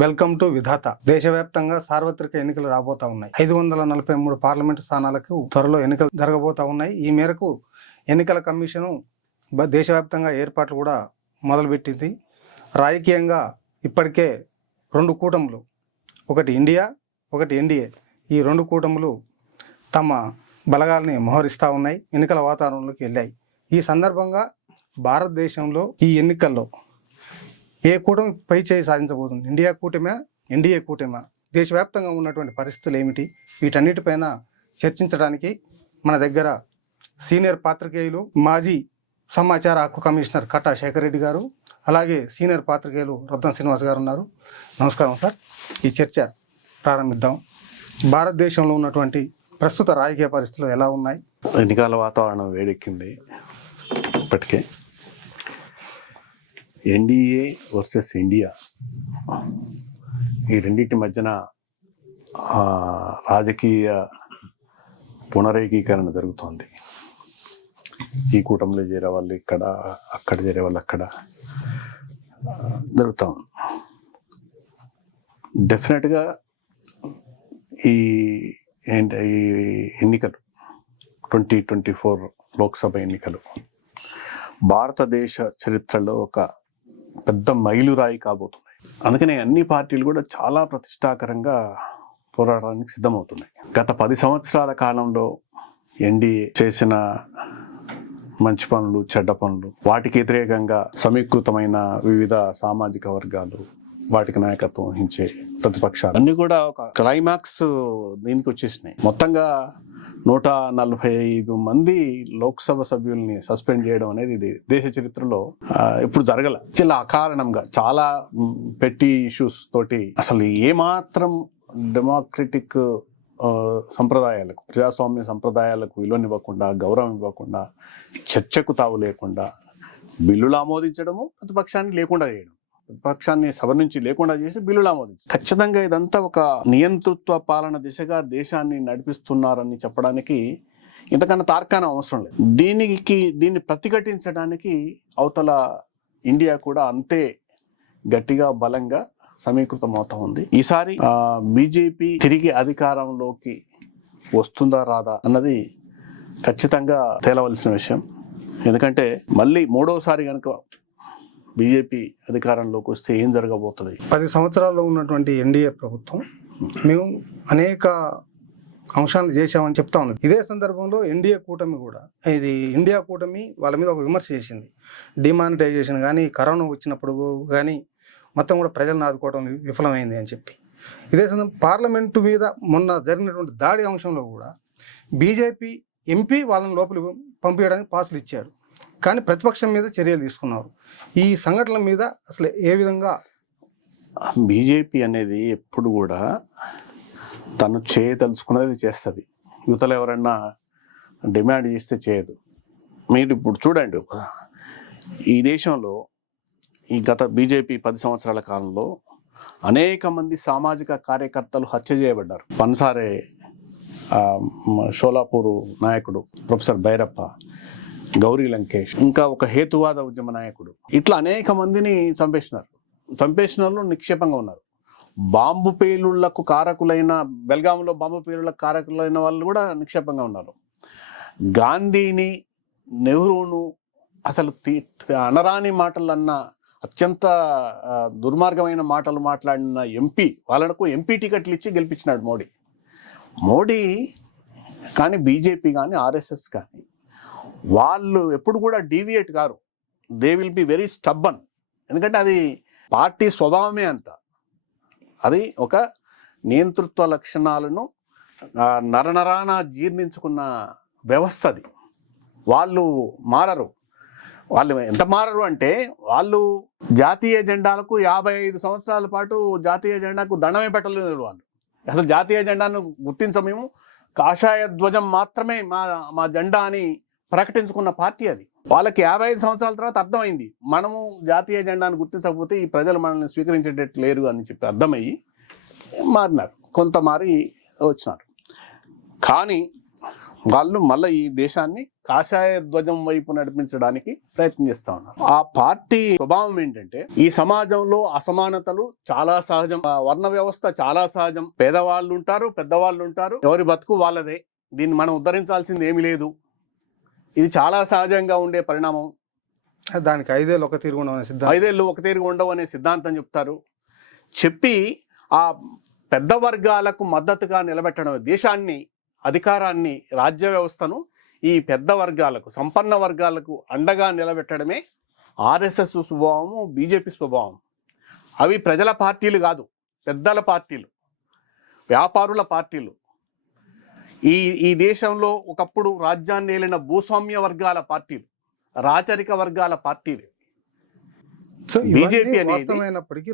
Welcome to విధాత. దేశవ్యాప్తంగా సార్వత్రిక ఎన్నికలు రాబోతా ఉన్నాయి. 543 పార్లమెంటు స్థానాలకు త్వరలో ఎన్నికలు జరగబోతా ఉన్నాయి. ఈ మేరకు ఎన్నికల కమిషను దేశవ్యాప్తంగా ఏర్పాట్లు కూడా మొదలుపెట్టింది. రాజకీయంగా ఇప్పటికే రెండు కూటములు, ఒకటి ఇండియా, ఒకటి ఎన్డీఏ, ఈ రెండు కూటములు తమ బలగాల్ని మోహరిస్తూ ఉన్నాయి, ఎన్నికల వాతావరణంలోకి వెళ్ళాయి. ఈ సందర్భంగా భారతదేశంలో ఈ ఎన్నికల్లో ఏ కూటమి పై చేయి సాధించబోతుంది? India కూటమే, NDA కూటమే? దేశవ్యాప్తంగా ఉన్నటువంటి పరిస్థితులు ఏమిటి? వీటన్నిటిపైన చర్చించడానికి మన దగ్గర సీనియర్ పాత్రికేయులు, మాజీ సమాచార హక్కు కమిషనర్ కట్టా శేఖర్ రెడ్డి గారు, అలాగే సీనియర్ పాత్రికేయులు రొద్దం శ్రీనివాస్ గారు ఉన్నారు. నమస్కారం సార్. ఈ చర్చ ప్రారంభిద్దాం. భారతదేశంలో ఉన్నటువంటి ప్రస్తుత రాజకీయ పరిస్థితులు ఎలా ఉన్నాయి? ఎన్నికల వాతావరణం వేడెక్కింది. ఇప్పటికే ఎన్డీఏ వర్సెస్ ఇండియా, ఈ రెండింటి మధ్యన రాజకీయ పునరేకీకరణ జరుగుతోంది. ఈ కూటమిలో చేరే వాళ్ళు ఇక్కడ, అక్కడ చేరే వాళ్ళు అక్కడ జరుగుతూ ఉంది. డెఫినెట్గా ఈ ఎన్నికలు 2024 లోక్సభ ఎన్నికలు భారతదేశ చరిత్రలో ఒక పెద్ద మైలురాయి కాబోతున్నాయి. అందుకనే అన్ని పార్టీలు కూడా చాలా ప్రతిష్టాకరంగా పోరాడడానికి సిద్ధమవుతున్నాయి. గత 10 సంవత్సరాల కాలంలో ఎన్డీఏ చేసిన మంచి పనులు, చెడ్డ పనులు, వాటికి వ్యతిరేకంగా సమీకృతమైన వివిధ సామాజిక వర్గాలు, వాటికి నాయకత్వం వహించే ప్రతిపక్షాలు అన్నీ కూడా ఒక క్లైమాక్స్ దీనికి వచ్చేసినాయి. మొత్తంగా 145 మంది లోక్సభ సభ్యుల్ని సస్పెండ్ చేయడం అనేది ఇది దేశ చరిత్రలో ఇప్పుడు జరగల. చాలా అకారణంగా, చాలా పెట్టి ఇష్యూస్ తోటి అసలు ఏమాత్రం డెమోక్రటిక్ సంప్రదాయాలకు, ప్రజాస్వామ్య సంప్రదాయాలకు విలువనివ్వకుండా, గౌరవం ఇవ్వకుండా, చర్చకు తావు లేకుండా బిల్లులు ఆమోదించడము, ప్రతిపక్షాన్ని లేకుండా చేయడం, ప్రతిపక్షాన్ని సభ నుంచి లేకుండా చేసి బిల్లులు ఆమోదించడం. ఖచ్చితంగా ఇదంతా ఒక నియంతృత్వ పాలన దిశగా దేశాన్ని నడిపిస్తున్నారని చెప్పడానికి ఇంతకన్నా తార్కాణం అవసరం లేదు. దీన్ని ప్రతిఘటించడానికి అవతల ఇండియా కూడా అంతే గట్టిగా, బలంగా సమీకృతం అవుతా ఉంది. ఈసారి బీజేపీ తిరిగి అధికారంలోకి వస్తుందా రాదా అన్నది ఖచ్చితంగా తేలవలసిన విషయం. ఎందుకంటే మళ్ళీ మూడవసారి కనుక బీజేపీ అధికారంలోకి వస్తే ఏం జరగబోతుంది? 10 సంవత్సరాల్లో ఉన్నటువంటి ఎన్డీఏ ప్రభుత్వం మేము అనేక అంశాలు చేశామని చెప్తా ఉంది. ఇదే సందర్భంలో ఎన్డీఏ కూటమి కూడా, ఇది ఇండియా కూటమి వాళ్ళ మీద ఒక విమర్శ చేసింది. డిమానిటైజేషన్ కానీ, కరోనా వచ్చినప్పుడు కానీ మొత్తం కూడా ప్రజలను ఆదుకోవడం విఫలమైంది అని చెప్పి. ఇదే సందర్భం పార్లమెంటు మీద మొన్న జరిగినటువంటి దాడి అంశంలో కూడా బీజేపీ ఎంపీ వాళ్ళని లోపలికి పంపించడానికి పాసులు ఇచ్చాడు, కానీ ప్రతిపక్షం మీద చర్యలు తీసుకున్నారు. ఈ సంఘటనల మీద అసలు ఏ విధంగా? బీజేపీ అనేది ఎప్పుడు కూడా తను చేయదలుచుకున్నది చేస్తుంది. యువతలు ఎవరన్నా డిమాండ్ చేస్తే చేయదు. మీరు ఇప్పుడు చూడండి, ఈ దేశంలో ఈ గత బీజేపీ 10 సంవత్సరాల కాలంలో అనేక మంది సామాజిక కార్యకర్తలు హత్య చేయబడ్డారు. పన్సారే, షోలాపూరు నాయకుడు ప్రొఫెసర్ భైరప్ప, గౌరీ లంకేష్, ఇంకా ఒక హేతువాద ఉద్యమ నాయకుడు, ఇట్లా అనేక మందిని చంపేసిన వాళ్ళు నిక్షేపంగా ఉన్నారు. బాంబు పేలుళ్లకు కారకులైన, బెల్గాంలో బాంబు పేలుళ్లకు కారకులైన వాళ్ళు కూడా నిక్షేపంగా ఉన్నారు. గాంధీని, నెహ్రూను అసలు అనరాని మాటలన్న, అత్యంత దుర్మార్గమైన మాటలు మాట్లాడిన ఎంపీ, వాళ్ళకు ఎంపీ టికెట్లు ఇచ్చి గెలిపించినాడు మోడీ. కానీ బీజేపీ కానీ, ఆర్ఎస్ఎస్ కానీ వాళ్ళు ఎప్పుడు కూడా deviate car. They will be very stubborn. ఎందుకంటే అది పార్టీ స్వభావమే అంత. అది ఒక నియంతృత్వ లక్షణాలను నరనరాన జీర్ణించుకున్న వ్యవస్థ అది. వాళ్ళు మారరు. వాళ్ళు ఎంత మారరు అంటే, వాళ్ళు జాతీయ జెండాలకు 55 సంవత్సరాల పాటు జాతీయ జెండాకు దండమే పెట్టలేదు. వాళ్ళు అసలు జాతీయ జెండాను గుర్తించమేము, కాషాయ ధ్వజం మాత్రమే మా జెండా అని ప్రకటించుకున్న పార్టీ అది. వాళ్ళకి 55 సంవత్సరాల తర్వాత అర్థమైంది, మనము జాతీయ జెండాను గుర్తించకపోతే ఈ ప్రజలు మనల్ని స్వీకరించేటట్టు లేరు అని చెప్పి అర్థమయ్యి మారినారు. కొంత మారి వచ్చినారు. కానీ వాళ్ళు మళ్ళీ ఈ దేశాన్ని కాషాయ ధ్వజం వైపు నడిపించడానికి ప్రయత్నం చేస్తా ఉన్నారు. ఆ పార్టీ స్వభావం ఏంటంటే ఈ సమాజంలో అసమానతలు చాలా సహజం, వర్ణ వ్యవస్థ చాలా సహజం, పేదవాళ్ళు ఉంటారు, పెద్దవాళ్ళు ఉంటారు, ఎవరి బతుకు వాళ్ళదే, దీన్ని మనం ఉద్ధరించాల్సింది ఏమీ లేదు, ఇది చాలా సహజంగా ఉండే పరిణామం, దానికి 5 ఏళ్ళు ఒక తీరు ఉండవనే సిద్ధాంతం, 5 ఏళ్ళు ఒక తీరుగా ఉండవు అనే సిద్ధాంతం చెప్తారు. చెప్పి ఆ పెద్ద వర్గాలకు మద్దతుగా నిలబెట్టడం, దేశాన్ని, అధికారాన్ని, రాజ్య వ్యవస్థను ఈ పెద్ద వర్గాలకు, సంపన్న వర్గాలకు అండగా నిలబెట్టడమే ఆర్ఎస్ఎస్ స్వభావము, బీజేపీ స్వభావం. అవి ప్రజల పార్టీలు కాదు, పెద్దల పార్టీలు, వ్యాపారుల పార్టీలు. ఈ దేశంలో ఒకప్పుడు రాజ్యాన్ని ఏలిన భూస్వామ్య వర్గాల పార్టీలు, రాచరిక వర్గాల పార్టీలు. సో బీజేపీ బీజేపీ అనేది వాస్తవమైనప్పటికీ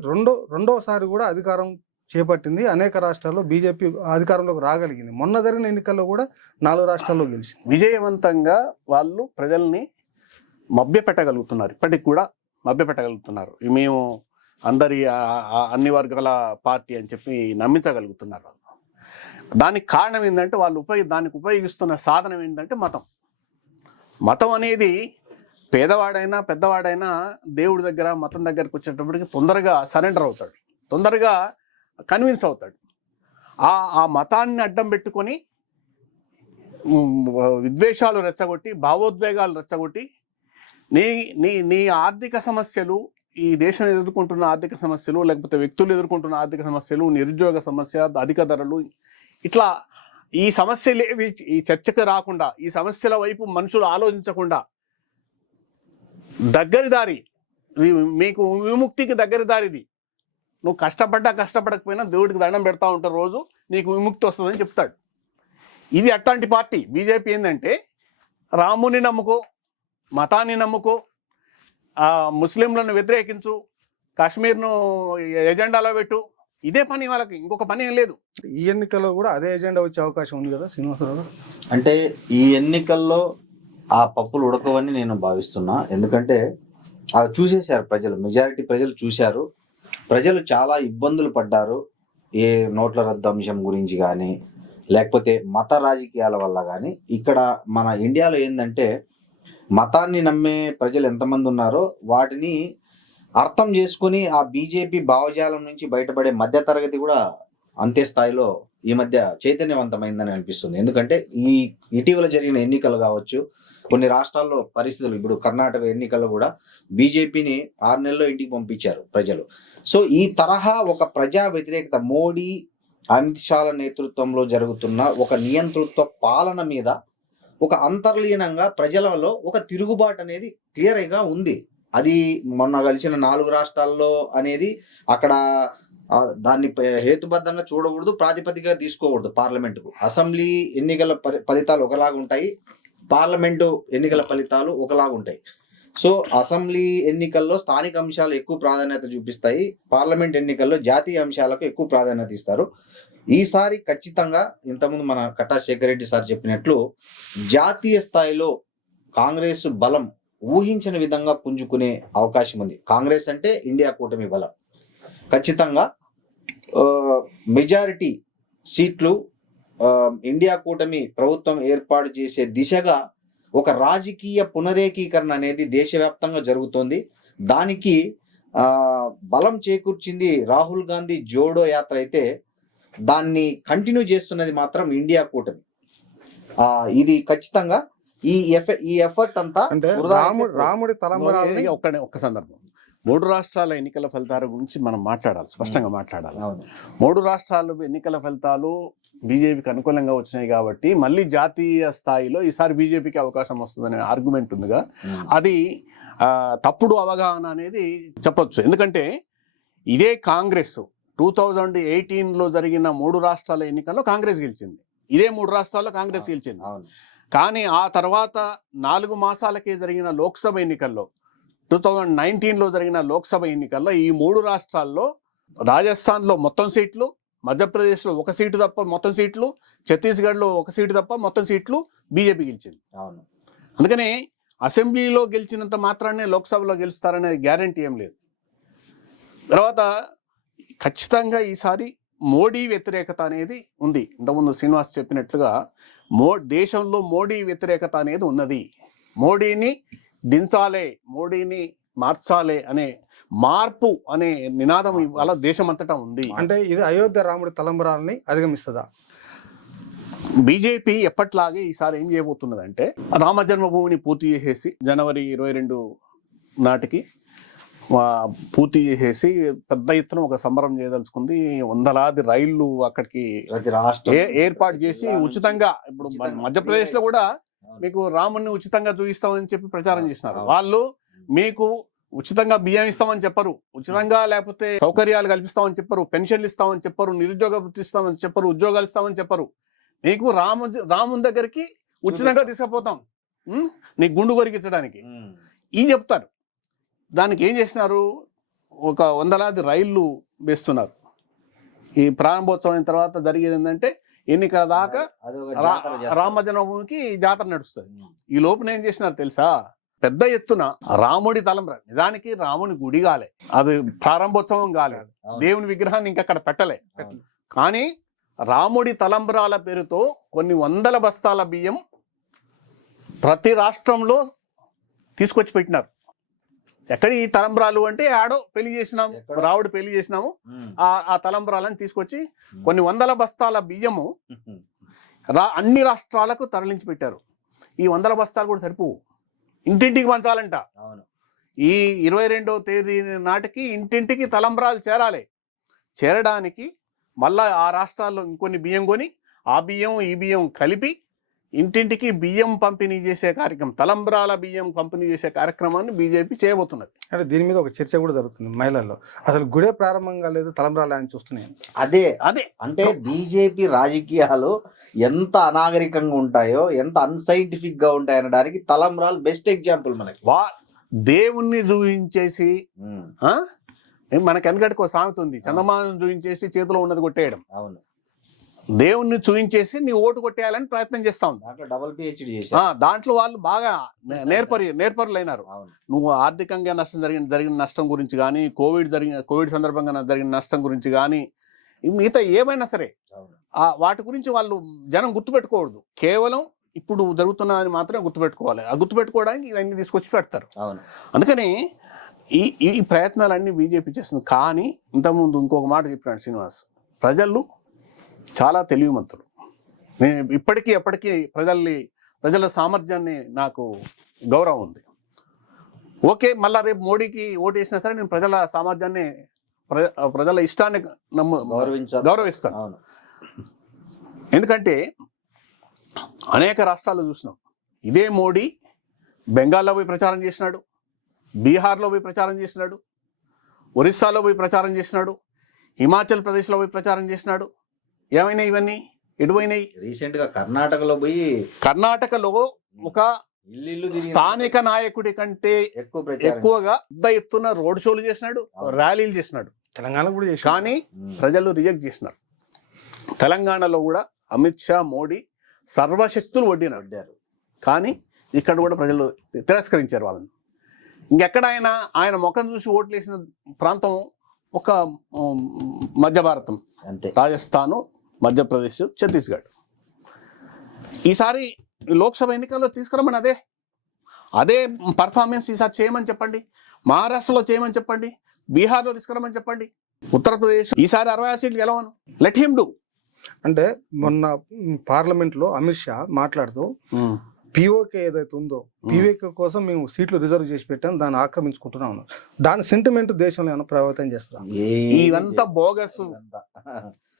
రెండోసారి కూడా అధికారం చేపట్టింది. అనేక రాష్ట్రాల్లో బీజేపీ అధికారంలోకి రాగలిగింది. మొన్న జరిగిన ఎన్నికల్లో కూడా 4 రాష్ట్రాల్లో గెలిచింది. విజయవంతంగా వాళ్ళు ప్రజల్ని మభ్యపెట్టగలుగుతున్నారు, ఇప్పటికి కూడా మభ్యపెట్టగలుగుతున్నారు. మేము అందరి అన్ని వర్గాల పార్టీ అని చెప్పి నమ్మించగలుగుతున్నారు. దానికి కారణం ఏంటంటే వాళ్ళు దానికి ఉపయోగిస్తున్న సాధనం ఏంటంటే మతం అనేది పేదవాడైనా పెద్దవాడైనా దేవుడి దగ్గర, మతం దగ్గరకు వచ్చేటప్పటికి తొందరగా సరెండర్ అవుతాడు, తొందరగా కన్విన్స్ అవుతాడు. ఆ మతాన్ని అడ్డం పెట్టుకొని విద్వేషాలు రెచ్చగొట్టి, భావోద్వేగాలు రెచ్చగొట్టి, నీ ఆర్థిక సమస్యలు, ఈ దేశం ఎదుర్కొంటున్న ఆర్థిక సమస్యలు, లేకపోతే వ్యక్తులు ఎదుర్కొంటున్న ఆర్థిక సమస్యలు, నిరుద్యోగ సమస్య, అధిక ధరలు, ఇట్లా ఈ సమస్యలేవి ఈ చర్చకు రాకుండా, ఈ సమస్యల వైపు మనుషులు ఆలోచించకుండా దగ్గరి దారి, మీకు విముక్తికి దగ్గరి దారిది, నువ్వు కష్టపడకపోయినా దేవుడికి దండం పెడతా ఉంటారు, రోజు నీకు విముక్తి వస్తుందని చెప్తాడు. ఇది అట్లాంటి పార్టీ బీజేపీ. ఏంటంటే రాముని నమ్ముకో, మతాన్ని నమ్ముకో, ముస్లింలను వ్యతిరేకించు, కాశ్మీర్ను ఎజెండాలో పెట్టు, ఇదే పని వాళ్ళకి, ఇంకొక పని ఏం లేదు. ఈ ఎన్నికల్లో కూడా అదే ఎజెండా వచ్చే అవకాశం ఉంది కదా శ్రీనివాసరావు? అంటే ఈ ఎన్నికల్లో ఆ పప్పులు ఉడకవని నేను భావిస్తున్నా. ఎందుకంటే అవి చూసేశారు ప్రజలు, మెజారిటీ ప్రజలు చూశారు. ప్రజలు చాలా ఇబ్బందులు పడ్డారు. ఏ నోట్ల రద్దు అంశం గురించి కానీ, లేకపోతే మత రాజకీయాల వల్ల కానీ. ఇక్కడ మన ఇండియాలో ఏంటంటే మతాన్ని నమ్మే ప్రజలు ఎంతమంది ఉన్నారో వాటిని అర్థం చేసుకుని ఆ బీజేపీ భావజాలం నుంచి బయటపడే మధ్యతరగతి కూడా అంతే స్థాయిలో ఈ మధ్య చైతన్యవంతమైందని అనిపిస్తుంది. ఎందుకంటే ఈ ఇటీవల జరిగిన ఎన్నికలు కావచ్చు, కొన్ని రాష్ట్రాల్లో పరిస్థితులు, ఇప్పుడు కర్ణాటక ఎన్నికల్లో కూడా బీజేపీని 6 నెలల్లో ఇంటికి పంపించారు ప్రజలు. సో ఈ తరహా ఒక ప్రజా వ్యతిరేకత, మోడీ అమిత్ షాల నేతృత్వంలో జరుగుతున్న ఒక నియంతృత్వ పాలన మీద ఒక అంతర్లీనంగా ప్రజలలో ఒక తిరుగుబాటు అనేది క్లియర్గా ఉంది. అది మొన్న గెలిచిన 4 రాష్ట్రాల్లో అనేది అక్కడ దాన్ని హేతుబద్ధంగా చూడకూడదు, ప్రాతిపదికగా తీసుకోకూడదు. పార్లమెంటుకు అసెంబ్లీ ఎన్నికల ఫలితాలు ఒకలాగా ఉంటాయి, పార్లమెంటు ఎన్నికల ఫలితాలు ఒకలాగా ఉంటాయి. సో అసెంబ్లీ ఎన్నికల్లో స్థానిక అంశాలు ఎక్కువ ప్రాధాన్యత చూపిస్తాయి, పార్లమెంట్ ఎన్నికల్లో జాతీయ అంశాలకు ఎక్కువ ప్రాధాన్యత ఇస్తారు. ఈసారి ఖచ్చితంగా ఇంతకుముందు మన కట్టా శేఖర్ రెడ్డి సార్ చెప్పినట్లు జాతీయ స్థాయిలో కాంగ్రెస్ బలం ఊహించని విధంగా పుంజుకునే అవకాశం ఉంది. కాంగ్రెస్ అంటే ఇండియా కూటమి బలం. ఖచ్చితంగా మెజారిటీ సీట్లు ఇండియా కూటమి ప్రభుత్వం ఏర్పాటు చేసే దిశగా ఒక రాజకీయ పునరేకీకరణ అనేది దేశవ్యాప్తంగా జరుగుతోంది. దానికి బలం చేకూర్చింది రాహుల్ గాంధీ జోడో యాత్ర అయితే, దాన్ని కంటిన్యూ చేస్తున్నది మాత్రం ఇండియా కూటమి. ఇది ఖచ్చితంగా ఈ ఎఫర్ట్ అంతా రాముడి తలంబరాలని ఒక్క సందర్భం, 3 రాష్ట్రాల ఎన్నికల ఫలితాల గురించి మనం మాట్లాడాలి, స్పష్టంగా మాట్లాడాలి. 3 రాష్ట్రాల ఎన్నికల ఫలితాలు బీజేపీకి అనుకూలంగా వచ్చినాయి కాబట్టి మళ్ళీ జాతీయ స్థాయిలో ఈసారి బీజేపీకి అవకాశం వస్తుందనే ఆర్గ్యుమెంట్ ఉందిగా, అది తప్పుడు అవగాహన అనేది చెప్పొచ్చు. ఎందుకంటే ఇదే కాంగ్రెస్ 2018లో జరిగిన 3 రాష్ట్రాల ఎన్నికల్లో కాంగ్రెస్ గెలిచింది, ఇదే 3 రాష్ట్రాల్లో కాంగ్రెస్ గెలిచింది. కానీ ఆ తర్వాత 4 మాసాలకే జరిగిన లోక్సభ ఎన్నికల్లో, 2019లో జరిగిన లోక్సభ ఎన్నికల్లో ఈ 3 రాష్ట్రాల్లో రాజస్థాన్లో మొత్తం సీట్లు, మధ్యప్రదేశ్లో 1 సీటు తప్ప మొత్తం సీట్లు, ఛత్తీస్గఢ్లో 1 సీటు తప్ప మొత్తం సీట్లు బీజేపీ గెలిచింది. అందుకనే అసెంబ్లీలో గెలిచినంత మాత్రాన్ని లోక్సభలో గెలుస్తారనే గ్యారంటీ ఏం లేదు. తర్వాత ఖచ్చితంగా ఈసారి మోడీ వ్యతిరేకత అనేది ఉంది. ఇంతకుముందు శ్రీనివాస్ చెప్పినట్లుగా దేశంలో మోడీ వ్యతిరేకత అనేది ఉన్నది. మోడీని దించాలే, మోడీని మార్చాలే అనే మార్పు అనే నినాదం ఇవాళ దేశమంతటా ఉంది. అంటే ఇది అయోధ్య రాముడి తలంబరాలని అధిగమిస్తుందా? బీజేపీ ఎప్పట్లాగే ఈసారి ఏం చేయబోతున్నదంటే రామ జన్మభూమిని పూర్తి చేసేసి జనవరి 22 నాటికి పూర్తి చేసేసి పెద్ద ఎత్తున ఒక సంబరం చేయదలుచుకుంది. వందలాది రైళ్లు అక్కడికి ఏర్పాటు చేసి ఉచితంగా, ఇప్పుడు మధ్యప్రదేశ్ లో కూడా మీకు రాముని ఉచితంగా చూపిస్తామని చెప్పి ప్రచారం చేసినారు. వాళ్ళు మీకు ఉచితంగా బియ్యం ఇస్తామని చెప్పరు, ఉచితంగా లేకపోతే సౌకర్యాలు కల్పిస్తామని చెప్పరు, పెన్షన్లు ఇస్తామని చెప్పరు, నిరుద్యోగ వృత్తి ఇస్తామని చెప్పరు, ఉద్యోగాలు ఇస్తామని చెప్పరు. నీకు రాముని దగ్గరికి ఉచితంగా తీసుకుపోతాం నీ గుండు కొరికించడానికి ఈ చెప్తారు. దానికి ఏం చేసినారు, ఒక వందలాది రైళ్లు వేస్తున్నారు. ఈ ప్రారంభోత్సవం అయిన తర్వాత జరిగేది ఏంటంటే ఎన్నికల దాకా రామ జన్మభూమికి జాతర నడుస్తుంది. ఈ లోపున ఏం చేసినారు తెలుసా, పెద్ద ఎత్తున రాముడి తలంబ్రా, నిజానికి రాముని గుడి కాలే, అది ప్రారంభోత్సవం కాలేదు, దేవుని విగ్రహాన్ని ఇంకక్కడ పెట్టలే. కానీ రాముడి తలంబ్రాల పేరుతో కొన్ని వందల బస్తాల బియ్యం ప్రతి రాష్ట్రంలో తీసుకొచ్చి పెట్టినారు. ఎక్కడ ఈ తలంబ్రాలు అంటే ఆడో పెళ్లి చేసినాము, రావుడు పెళ్లి చేసినాము, ఆ తలంబ్రాలను తీసుకొచ్చి కొన్ని వందల బస్తాల బియ్యము అన్ని రాష్ట్రాలకు తరలించి పెట్టారు. ఈ 100 బస్తాలు కూడా సరిపోవు, ఇంటింటికి పంచాలంట. ఈ 22వ తేదీ నాటికి ఇంటింటికి తలంబ్రాలు చేరాలి. చేరడానికి మళ్ళా ఆ రాష్ట్రాల్లో ఇంకొన్ని బియ్యం కొని ఆ బియ్యం ఈ బియ్యం కలిపి ఇంటింటికి బియ్యం పంపిణీ చేసే కార్యక్రమం, తలంబ్రాల బియ్యం పంపిణీ చేసే కార్యక్రమాన్ని బీజేపీ చేయబోతున్నది. అంటే దీని మీద ఒక చర్చ కూడా జరుగుతుంది మహిళల్లో. అసలు గుడే ప్రారంభంగా లేదు, తలంబ్రాలు అని చూస్తున్నాయి. అదే అంటే బీజేపీ రాజకీయాలు ఎంత అనాగరికంగా ఉంటాయో, ఎంత అన్సైంటిఫిక్ గా ఉంటాయి అనడానికి తలంబ్రాలు బెస్ట్ ఎగ్జాంపుల్. మనకి దేవుణ్ణి చూపించేసి మనకి వెనకటికి ఒక సామెత ఉంది, చందమామను చూపించేసి చేతిలో ఉన్నది కొట్టేయడం. అవును, దేవుణ్ణి చూపించేసి నీ ఓటు కొట్టేయాలని ప్రయత్నం చేస్తా ఉంది. డబుల్ పిహెచ్డి దాంట్లో వాళ్ళు బాగా నేర్పరులైనారు. నువ్వు ఆర్థికంగా నష్టం జరిగిన నష్టం గురించి కానీ, కోవిడ్ సందర్భంగా జరిగిన నష్టం గురించి కానీ, మిగతా ఏమైనా సరే వాటి గురించి వాళ్ళు జనం గుర్తుపెట్టుకోకూడదు. కేవలం ఇప్పుడు జరుగుతున్నది మాత్రమే గుర్తుపెట్టుకోవాలి. ఆ గుర్తుపెట్టుకోవడానికి ఇవన్నీ తీసుకొచ్చి పెడతారు. అందుకని ఈ ప్రయత్నాలన్నీ బీజేపీ చేస్తుంది. కానీ ఇంతకుముందు ఇంకొక మాట చెప్పినాడు శ్రీనివాస్, ప్రజలు చాలా తెలివిమంతులు. నేను ఎప్పటికీ ప్రజల సామర్థ్యాన్ని నాకు గౌరవం ఉంది. ఓకే, మళ్ళా రేపు మోడీకి ఓటు వేసినా సరే నేను ప్రజల సామర్థ్యాన్ని, ప్రజల ఇష్టాన్ని గౌరవిస్తాను. ఎందుకంటే అనేక రాష్ట్రాల్లో చూసినాం, ఇదే మోడీ బెంగాల్లో పోయి ప్రచారం చేసినాడు, బీహార్లో పోయి ప్రచారం చేసినాడు, ఒరిస్సాలో పోయి ప్రచారం చేసినాడు, హిమాచల్ ప్రదేశ్లో పోయి ప్రచారం చేసినాడు. ఏమైనాయి ఇవన్నీ? ఎటువైనాయి? రీసెంట్ గా కర్ణాటకలో ఒక స్థానిక నాయకుడి కంటే ఎక్కువగా పెద్ద ఎత్తున రోడ్ షోలు చేసినాడు, ర్యాలీలు చేసినాడు. తెలంగాణ కూడా చేసి, కానీ ప్రజలు రిజెక్ట్ చేసినారు. తెలంగాణలో కూడా అమిత్ షా, మోడీ సర్వశక్తులు వడ్డినారు. కానీ ఇక్కడ కూడా ప్రజలు తిరస్కరించారు వాళ్ళని. ఇంకెక్కడ ఆయన ముఖం చూసి ఓట్లు వేసిన ప్రాంతం ఒక మధ్య భారతం, అంతే. రాజస్థాను, మధ్యప్రదేశ్, ఛత్తీస్గఢ్. ఈసారి లోక్సభ ఎన్నికల్లో తీసుకురమని అదే పర్ఫార్మెన్స్ ఈసారి చేయమని చెప్పండి. మహారాష్ట్రలో చేయమని చెప్పండి, బీహార్లో తీసుకురమని చెప్పండి, ఉత్తరప్రదేశ్ ఈసారి 66 సీట్లు గెలవను. Let him do. అంటే మొన్న పార్లమెంట్ లో అమిత్ షా మాట్లాడుతూ పిఓకే ఏదైతే ఉందో, పిఓకే కోసం మేము సీట్లు రిజర్వ్ చేసి పెట్టాం, దాన్ని ఆక్రమించుకుంటున్నాం. దాని సెంటిమెంట్ దేశంలో ఏమైనా ప్రభావితం చేస్తాం?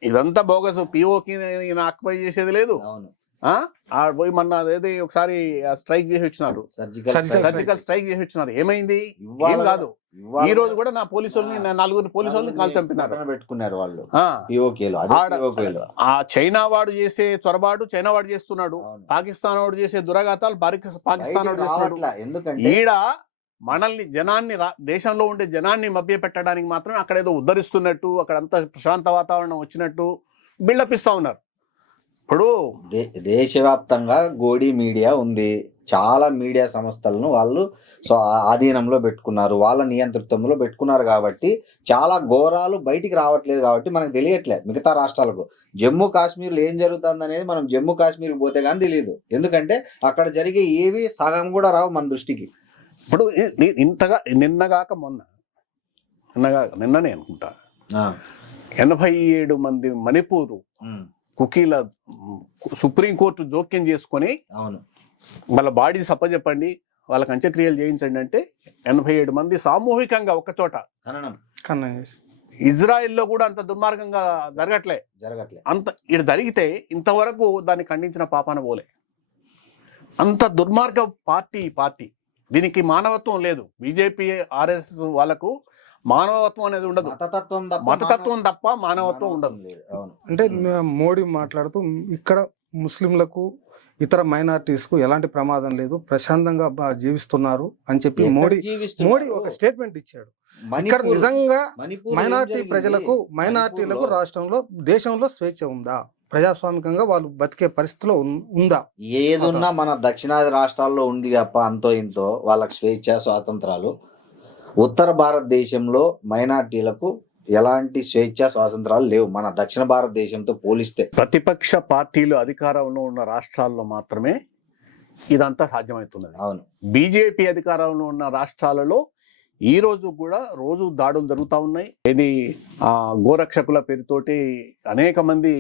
ఇదంతా బోగస్. పిఓకి ఆక్యుపై చేసేది లేదు. పోయి మొన్న అదేది ఒకసారి స్ట్రైక్ చేసి వచ్చినారు, సర్జికల్ స్ట్రైక్ చేసి వచ్చినారు. ఏమైంది? ఏం కాదు. ఈ రోజు కూడా నా నలుగురు పోలీసుల్ని కాల్ చంపినారు, పెట్టుకున్నారు వాళ్ళు. ఆ చైనా వాడు చేసే చొరబాటు చైనా వాడు చేస్తున్నాడు, పాకిస్తాన్ వాడు చేసే దురాఘాతాలు పాకిస్తాన్ వాడు చేస్తున్నాడు. ఈడ మనల్ని దేశంలో ఉండే జనాన్ని మభ్య పెట్టడానికి మాత్రం అక్కడ ఏదో ఉద్ధరిస్తున్నట్టు, అక్కడంతా ప్రశాంత వాతావరణం వచ్చినట్టు బిల్డప్ ఇస్తా ఉన్నారు. ఇప్పుడు దేశవ్యాప్తంగా గోడి మీడియా ఉంది. చాలా మీడియా సంస్థలను వాళ్ళు ఆధీనంలో పెట్టుకున్నారు, వాళ్ళ నియంతృత్వంలో పెట్టుకున్నారు. కాబట్టి చాలా ఘోరాలు బయటికి రావట్లేదు. కాబట్టి మనకు తెలియట్లేదు మిగతా రాష్ట్రాలకు. జమ్మూ కాశ్మీర్లో ఏం జరుగుతుంది అనేది మనం జమ్మూ కాశ్మీర్కి పోతే కానీ తెలియదు. ఎందుకంటే అక్కడ జరిగే ఏవి సగం కూడా రావు మన దృష్టికి. ఇప్పుడు ఇంతగా నిన్ననే అనుకుంటా 87 మంది మణిపూర్ కుకీల సుప్రీంకోర్టు జోక్యం చేసుకొని అవును వాళ్ళ బాడీ సప్పచెప్పండి, వాళ్ళకి అంత్యక్రియలు చేయించండి అంటే 87 మంది సామూహికంగా ఒక్కచోట ఖననం. ఇజ్రాయెల్లో కూడా అంత దుర్మార్గంగా జరగట్లే. అంత ఇక్కడ జరిగితే ఇంతవరకు దాన్ని ఖండించిన పాపాన పోలే. అంత దుర్మార్గ పార్టీ దీనికి మానవత్వం లేదు. బీజేపీ ఆర్ఎస్ఎస్ వాళ్ళకు మానవత్వం అనేది ఉండదు. మతతత్వం తప్ప మానవత్వం ఉండదు. అంటే మోడీ మాట్లాడుతూ ఇక్కడ ముస్లింలకు ఇతర మైనారిటీస్ కు ఎలాంటి ప్రమాదం లేదు, ప్రశాంతంగా జీవిస్తున్నారు అని చెప్పి మోడీ ఒక స్టేట్మెంట్ ఇచ్చాడు. ఇక్కడ నిజంగా మైనారిటీలకు రాష్ట్రంలో దేశంలో స్వేచ్ఛ ఉందా? ప్రజాస్వామికంగా వాళ్ళు బతికే పరిస్థితిలో ఉందా? ఏదున్నా మన దక్షిణాది రాష్ట్రాల్లో ఉంది తప్ప అంతో ఇంతో వాళ్ళకి స్వేచ్ఛ స్వాతంత్రాలు. ఉత్తర భారతదేశంలో మైనారిటీలకు ఎలాంటి స్వేచ్ఛ స్వాతంత్రాలు లేవు మన దక్షిణ భారతదేశంతో పోలిస్తే. ప్రతిపక్ష పార్టీలు అధికారంలో ఉన్న రాష్ట్రాల్లో మాత్రమే ఇదంతా సాధ్యమవుతున్నది. అవును, బీజేపీ అధికారంలో ఉన్న రాష్ట్రాలలో ఈ రోజు కూడా రోజు దాడులు జరుగుతూ ఉన్నాయి. ఇది గోరక్షకుల పేరుతోటి అనేక మంది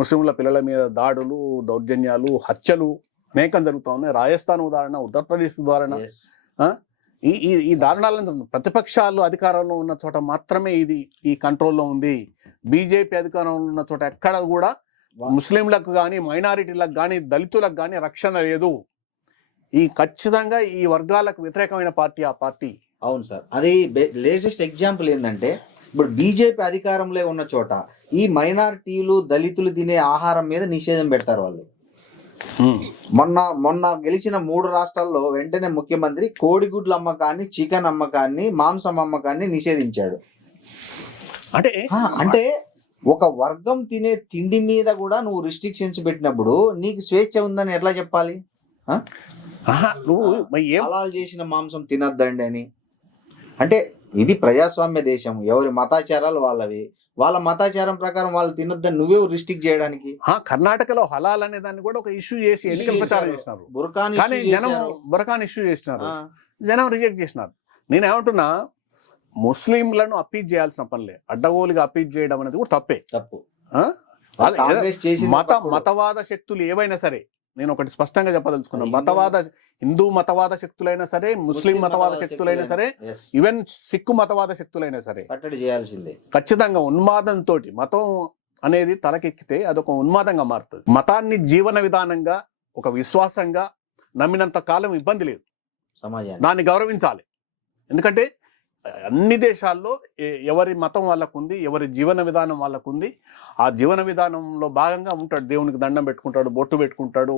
ముస్లింల పిల్లల మీద దాడులు, దౌర్జన్యాలు, హత్యలు అనేకం జరుగుతూ ఉన్నాయి. రాజస్థాన్ ఉదాహరణ, ఉత్తరప్రదేశ్ ఉదాహరణ. ఈ దారుణాలను ప్రతిపక్షాలు అధికారంలో ఉన్న చోట మాత్రమే ఈ కంట్రోల్లో ఉంది. బీజేపీ అధికారంలో ఉన్న చోట ఎక్కడ కూడా ముస్లింలకు కానీ, మైనారిటీలకు కానీ, దళితులకు కానీ రక్షణ లేదు. ఖచ్చితంగా ఈ వర్గాలకు వ్యతిరేకమైన పార్టీ ఆ పార్టీ. అవును సార్, అది లేటెస్ట్ ఎగ్జాంపుల్ ఏంటంటే ఇప్పుడు బీజేపీ అధికారంలో ఉన్న చోట ఈ మైనారిటీలు, దళితులు తినే ఆహారం మీద నిషేధం పెడతారు వాళ్ళు. మొన్న గెలిచిన 3 రాష్ట్రాల్లో వెంటనే ముఖ్యమంత్రి కోడిగుడ్ల అమ్మకాన్ని, చికెన్ అమ్మకాన్ని, మాంసం అమ్మకాన్ని నిషేధించాడు. అంటే ఒక వర్గం తినే తిండి మీద కూడా నువ్వు రిస్ట్రిక్షన్స్ పెట్టినప్పుడు నీకు స్వేచ్ఛ ఉందని ఎట్లా చెప్పాలి? హలాల్ చేసిన మాంసం తినొద్దండి అని అంటే ఇది ప్రజాస్వామ్య దేశం. ఎవరి మతాచారాలు వాళ్ళవి. వాళ్ళ మతాచారం ప్రకారం వాళ్ళు తినొద్దని నువ్వే రిస్ట్రిక్ట్ చేయడానికి. కర్ణాటకలో హలాల్ అనే దాన్ని కూడా ఒక ఇష్యూ చేసి ఎన్నికల ప్రచారం చేసినారు. బురకాన్ ఇష్యూ చేసినారు, జనం రిజెక్ట్ చేసినారు. నేనేమంటున్నా, ముస్లింలను అప్పీల్ చేయాల్సిన పనిలే, అడ్డగోలుగా అప్పీల్ చేయడం అనేది కూడా తప్పు. మతవాద శక్తులు ఏవైనా సరే, నేను ఒకటి స్పష్టంగా చెప్పదలుచుకున్నాను, హిందూ మతవాద శక్తులైనా సరే, ముస్లిం మతవాద శక్తులైనా సరే, ఈవెన్ సిక్కు మతవాద శక్తులైనా సరే కట్టడి చేయాల్సిందే. ఖచ్చితంగా ఉన్మాదంతో మతం అనేది తలకెక్కితే అదొక ఉన్మాదంగా మారుతుంది. మతాన్ని జీవన విధానంగా, ఒక విశ్వాసంగా నమ్మినంత కాలం ఇబ్బంది లేదు. సమాజాన్ని దాన్ని గౌరవించాలి. ఎందుకంటే అన్ని దేశాల్లో ఎవరి మతం వాళ్ళకు ఉంది, ఎవరి జీవన విధానం వాళ్ళకు ఉంది. ఆ జీవన విధానంలో భాగంగా ఉంటాడు. దేవునికి దండం పెట్టుకుంటాడు, బొట్టు పెట్టుకుంటాడు,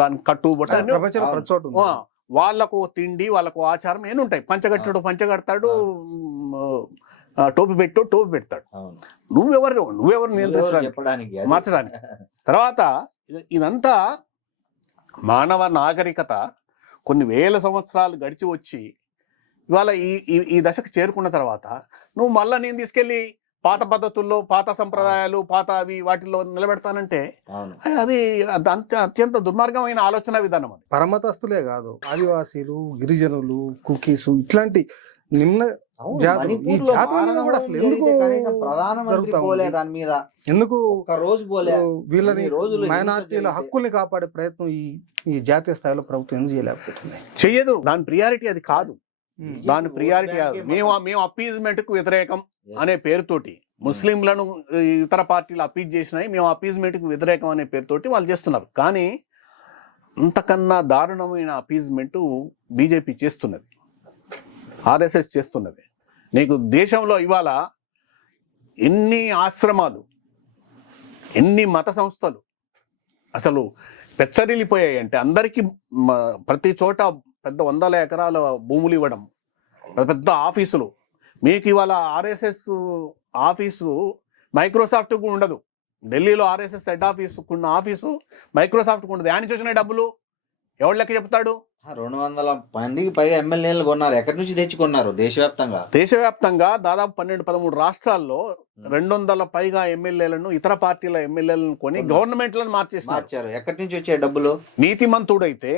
దానికి కట్టు బొట్టు, వాళ్ళకు తిండి, వాళ్ళకు ఆచారం ఏమి ఉంటాయి. పంచగట్టుడు పంచగడతాడు, టోపీ పెడతాడు. నువ్వెవరు నియంత్రించడానికి, మార్చడానికి. తర్వాత ఇదంతా మానవ నాగరికత కొన్ని వేల సంవత్సరాలు గడిచి వచ్చి ఇవాళ ఈ దశకు చేరుకున్న తర్వాత నువ్వు మళ్ళీ నేను తీసుకెళ్ళి పాత పద్ధతుల్లో, పాత సంప్రదాయాలు, పాత వాటిల్లో నిలబెడతానంటే అది అత్యంత దుర్మార్గమైన ఆలోచన విధానం. అది పరమతస్తులే కాదు, ఆదివాసీలు, గిరిజనులు, కుకీసు, ఇట్లాంటి నిమ్న ఎందుకు వీళ్ళని మైనారిటీల హక్కుల్ని కాపాడే ప్రయత్నం ఈ జాతీయ స్థాయిలో ప్రభుత్వం ఎందుకు చేయలేకపోతుంది? చెయ్యదు. దాని ప్రియారిటీ అది కాదు. దాని ప్రియారిటీ మేము అప్పీజ్మెంట్ కు వ్యతిరేకం అనే పేరుతోటి ముస్లింలను ఇతర పార్టీలు అప్పీజ్ చేసినాయి, మేము అప్పీజ్మెంట్ కు వ్యతిరేకం అనే పేరుతోటి వాళ్ళు చేస్తున్నారు. కానీ అంతకన్నా దారుణమైన అప్పీజ్మెంట్ బీజేపీ చేస్తున్నది, ఆర్ఎస్ఎస్ చేస్తున్నది. నీకు దేశంలో ఇవాళ ఎన్ని ఆశ్రమాలు, ఎన్ని మత సంస్థలు అసలు పెచ్చరిల్లిపోయాయి అంటే, అందరికీ ప్రతి చోట పెద్ద 100 ఎకరాల భూములు ఇవ్వడం, పెద్ద ఆఫీసులు. మీకు ఇవాళ ఆర్ఎస్ఎస్ ఆఫీసు మైక్రోసాఫ్ట్ కూడా ఉండదు. ఢిల్లీలో ఆర్ఎస్ఎస్ హెడ్ ఆఫీస్ ఉన్న ఆఫీసు మైక్రోసాఫ్ట్కి ఉండదు. ఆయన చూసిన డబ్బులు ఎవరు లెక్క చెప్తాడు? 200 మందికి పైగా ఎమ్మెల్యేలు కొన్నారు. ఎక్కడి నుంచి తెచ్చుకున్నారు? దేశవ్యాప్తంగా దాదాపు 12-13 రాష్ట్రాల్లో 200 పైగా ఎమ్మెల్యేలను, ఇతర పార్టీల ఎమ్మెల్యేలను కొని గవర్నమెంట్లను మార్చారు. ఎక్కడి నుంచి వచ్చే డబ్బులు? నీతిమంతుడైతే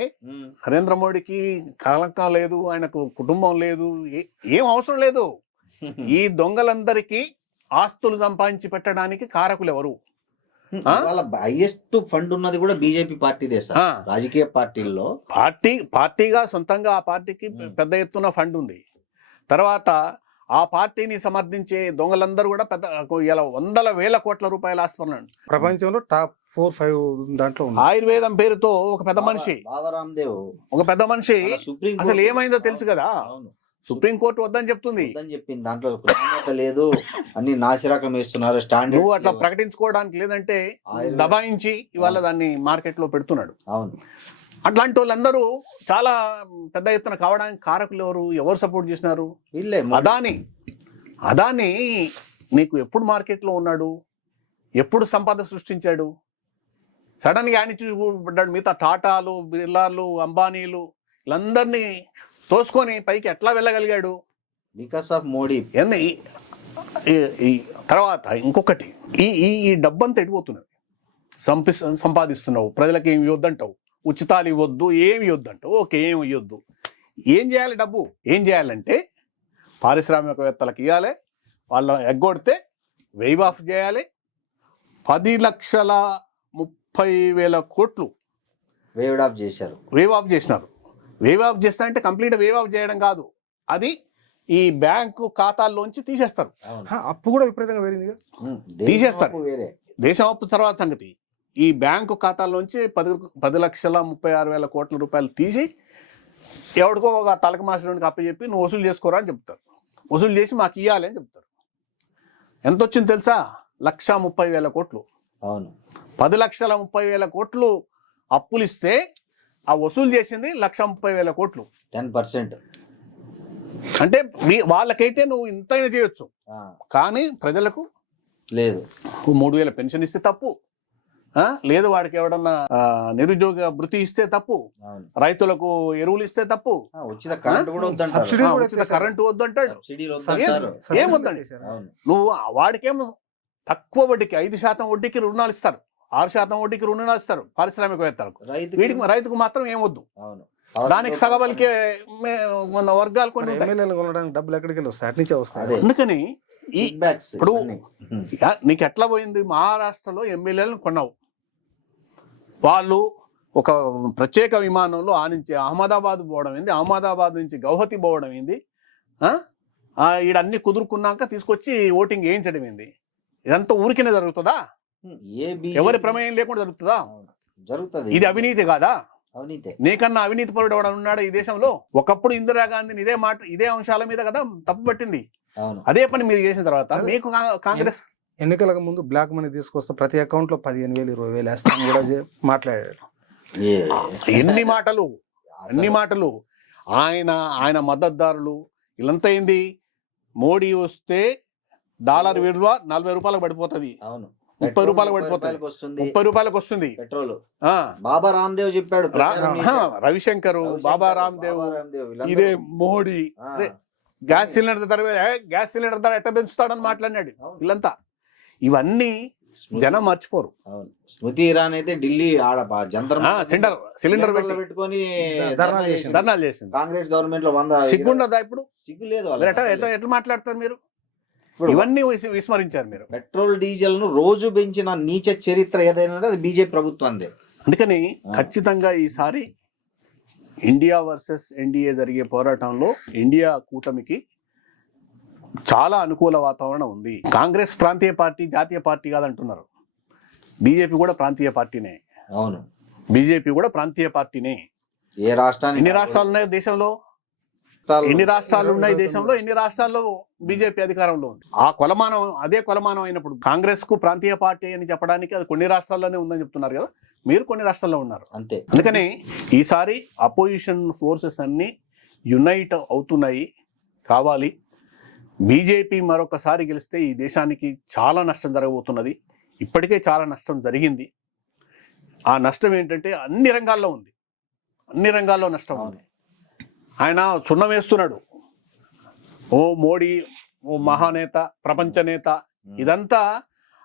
నరేంద్ర మోడీకి కలంకం లేదు, ఆయనకు కుటుంబం లేదు, ఏం అవసరం లేదు. ఈ దొంగలందరికీ ఆస్తులు సంపాదించి పెట్టడానికి కారకులు ఎవరు? వాళ్ళ హైయెస్ట్ ఫండ్ ఉన్నది కూడా బీజేపీ పార్టీదే సార్. రాజకీయ పార్టీల్లో పార్టీగా సొంతంగా ఆ పార్టీకి పెద్ద ఎత్తున ఫండ్ ఉంది. తర్వాత ఆ పార్టీని సమర్థించే దొంగలందరూ కూడా పెద్ద ఇలా 100,000 కోట్ల రూపాయలు ఆస్తున్నారు. ప్రపంచంలో టాప్ 4-5 దాంట్లో ఆయుర్వేదం పేరుతో ఒక పెద్ద మనిషి, బాబా రామ్దేవ్ ఒక పెద్ద మనిషి సుప్రీం అసలు ఏమైందో తెలుసు కదా. సుప్రీంకోర్టు వద్దని చెప్తుంది. చెప్పింది దాంట్లో నాణ్యత లేదు, అన్ని నాసిరకం వేస్తున్నారు. స్టాండర్డ్ నువ్వు అట్లా ప్రకటించుకోవడానికి లేదంటే దబాయించి ఇవాళ దాన్ని మార్కెట్ లో పెడుతున్నాడు. అవును, అట్లాంటి వాళ్ళందరూ చాలా పెద్ద ఎత్తున కావడానికి కారకులు ఎవరు సపోర్ట్ చేసినారు? వీళ్ళే. అదాని నీకు ఎప్పుడు మార్కెట్లో ఉన్నాడు? ఎప్పుడు సంపద సృష్టించాడు? సడన్గా ఆయన చూపడ్డాడు. మిగతా టాటాలు, బిర్లాలు, అంబానీలు వీళ్ళందరినీ తోసుకొని పైకి ఎట్లా వెళ్ళగలిగాడు? Because of Modi. ఈ తర్వాత ఇంకొకటి, ఈ డబ్బంతా ఎడిపోతున్నది. సంపాదిస్తున్నావు, ప్రజలకు ఏమి ఇవ్వద్దంటావు, ఉచితాలు ఇవ్వద్దు, ఏమి ఇవ్వద్దంటావు. ఓకే, ఏమి ఇవ్వద్దు. ఏం చేయాలి? డబ్బు ఏం చేయాలంటే పారిశ్రామికవేత్తలకు ఇవ్వాలి, వాళ్ళ ఎగ్గొడితే వెయివ్ ఆఫ్ చేయాలి. 10,30,000 కోట్లు వేవ్ ఆఫ్ చేశారు. వేవ్ ఆఫ్ చేసినారు. వేవ్ ఆఫ్ చేస్తారంటే కంప్లీట్ వేవ్ ఆఫ్ చేయడం కాదు, అది ఈ బ్యాంకు ఖాతాల్లోంచి తీసేస్తారు. అప్పు కూడా విపరీతంగా పెరిగింది, తీసేస్తారు. దేశం అప్పు తర్వాత సంగతి. ఈ బ్యాంకు ఖాతాల్లోంచి 10,36,000 కోట్ల రూపాయలు తీసి ఎవరికో ఒక తలక మాసడానికి అప్పచెప్పి నువ్వు వసూలు చేసుకోరా అని చెప్తారు. వసూలు చేసి మాకు ఇవ్వాలి అని చెప్తారు. ఎంత వచ్చింది తెలుసా? 1,30,000 కోట్లు. అవును, 10,30,000 కోట్లు అప్పులు ఇస్తే ఆ వసూలు చేసింది 1,30,000 కోట్లు. 10%. అంటే వాళ్ళకైతే నువ్వు ఇంతైనా చేయొచ్చు, కానీ ప్రజలకు లేదు. 3,000 పెన్షన్ ఇస్తే తప్పు, లేదు వాడికి ఎవడన్నా నిరుద్యోగ భృతి ఇస్తే తప్పు, రైతులకు ఎరువులు ఇస్తే తప్పు, ఉచిత కరెంటు వద్దంటాడు. ఏం వద్దండి. నువ్వు వాడికేమో తక్కువ వడ్డీకి 5% వడ్డీకి రుణాలు ఇస్తారు, 6% వడ్డీకి రుణాలు ఇస్తారు పారిశ్రామికవేత్తలకు. వీడికి రైతుకు మాత్రం ఏమొద్దు. దానికి సగబలికే వర్గాలు కొన్ని డబ్బులు ఎక్కడికి వస్తాయి. అందుకని ఇప్పుడు నీకు ఎట్లా పోయింది? మహారాష్ట్రలో ఎమ్మెల్యేలను కొన్నావు, వాళ్ళు ఒక ప్రత్యేక విమానంలో ఆనించి అహ్మదాబాద్ పోవడం ఏంది, అహ్మదాబాద్ నుంచి గౌహతి పోవడం ఏంది, ఈడన్నీ కుదురుకున్నాక తీసుకొచ్చి ఓటింగ్ వేయించడం ఏంది? ఇదంతా ఊరికినే జరుగుతుందా? ఎవరి ప్రమేయం లేకుండా జరుగుతుందా? ఇది అవినీతి కాదా? నీకన్నా అవినీతి పరుడు ఎవడ ఉన్నాడు ఈ దేశంలో? ఒకప్పుడు ఇందిరాగాంధీని ఇదే అంశాల మీద కదా తప్పు పట్టింది. అదే పని మీరు చేసిన తర్వాత మీకు కాంగ్రెస్ ఎన్నికలకు ముందు బ్లాక్ మనీ తీసుకొస్తే ప్రతి అకౌంట్ లో 15,000, 20,000 వేస్తాను కూడా మాట్లాడారు. ఎన్ని మాటలు. ఆయన మద్దతుదారులు వీళ్ళంతా ఏంది? మోడీ వస్తే డాలర్ విలువ 40 రూపాయలకు పడిపోతుంది, 30 రూపాయలకు పడిపోతుంది, 30 రూపాయలకు వస్తుంది పెట్రోల్. బాబా రామ్దేవ్ చెప్పాడు, రవిశంకర్, బాబా రామ్దేవ్, ఇదే మోడీ గ్యాస్ సిలిండర్ ధర ఎట్ట పెంచుతాడని మాట్లాడినాడు. వీళ్ళంతా ఇవన్నీ జనం మర్చిపోరు. స్మృతి ఇరానీ అయితే ఢిల్లీ సిలిండర్ పెట్టుకొని ధర్నాలు చేసింది. కాంగ్రెస్ గవర్నమెంట్ లో సిగ్గుండదా? ఇప్పుడు సిగ్గు లేదు. ఎట్లా మాట్లాడతారు మీరు? ఇవన్నీ విస్మరించారు మీరు. పెట్రోల్ డీజిల్ ను రోజు పెంచిన నీచ చరిత్ర ఏదైనా అది బీజేపీ ప్రభుత్వం. అందుకని ఖచ్చితంగా ఈసారి ఇండియా వర్సెస్ ఎన్డీఏ జరిగే పోరాటంలో ఇండియా కూటమికి చాలా అనుకూల వాతావరణం ఉంది. కాంగ్రెస్ ప్రాంతీయ పార్టీ, జాతీయ పార్టీ కాదంటున్నారు. బీజేపీ కూడా ప్రాంతీయ పార్టీనే. అవును, బీజేపీ కూడా ప్రాంతీయ పార్టీనే. ఏ రాష్ట్రానికి ఎన్ని రాష్ట్రాలు ఉన్నాయి దేశంలో? ఎన్ని రాష్ట్రాలు ఉన్నాయి దేశంలో? ఎన్ని రాష్ట్రాల్లో బీజేపీ అధికారంలో ఉంది? అదే కొలమానం అయినప్పుడు కాంగ్రెస్ కు ప్రాంతీయ పార్టీ అని చెప్పడానికి అది కొన్ని రాష్ట్రాల్లోనే ఉందని చెప్తున్నారు కదా, మీరు కొన్ని రాష్ట్రాల్లో ఉన్నారు అంతే. అందుకని ఈసారి అపోజిషన్ ఫోర్సెస్ అన్ని యునైట్ అవుతున్నాయి కావాలి. బీజేపీ మరొకసారి గెలిస్తే ఈ దేశానికి చాలా నష్టం జరగబోతున్నది. ఇప్పటికే చాలా నష్టం జరిగింది. ఆ నష్టం ఏంటంటే అన్ని రంగాల్లో ఉంది, అన్ని రంగాల్లో నష్టం ఉంది. ఆయన సున్నం వేస్తున్నాడు, ఓ మోడీ ఓ మహానేత, ప్రపంచ నేత. ఇదంతా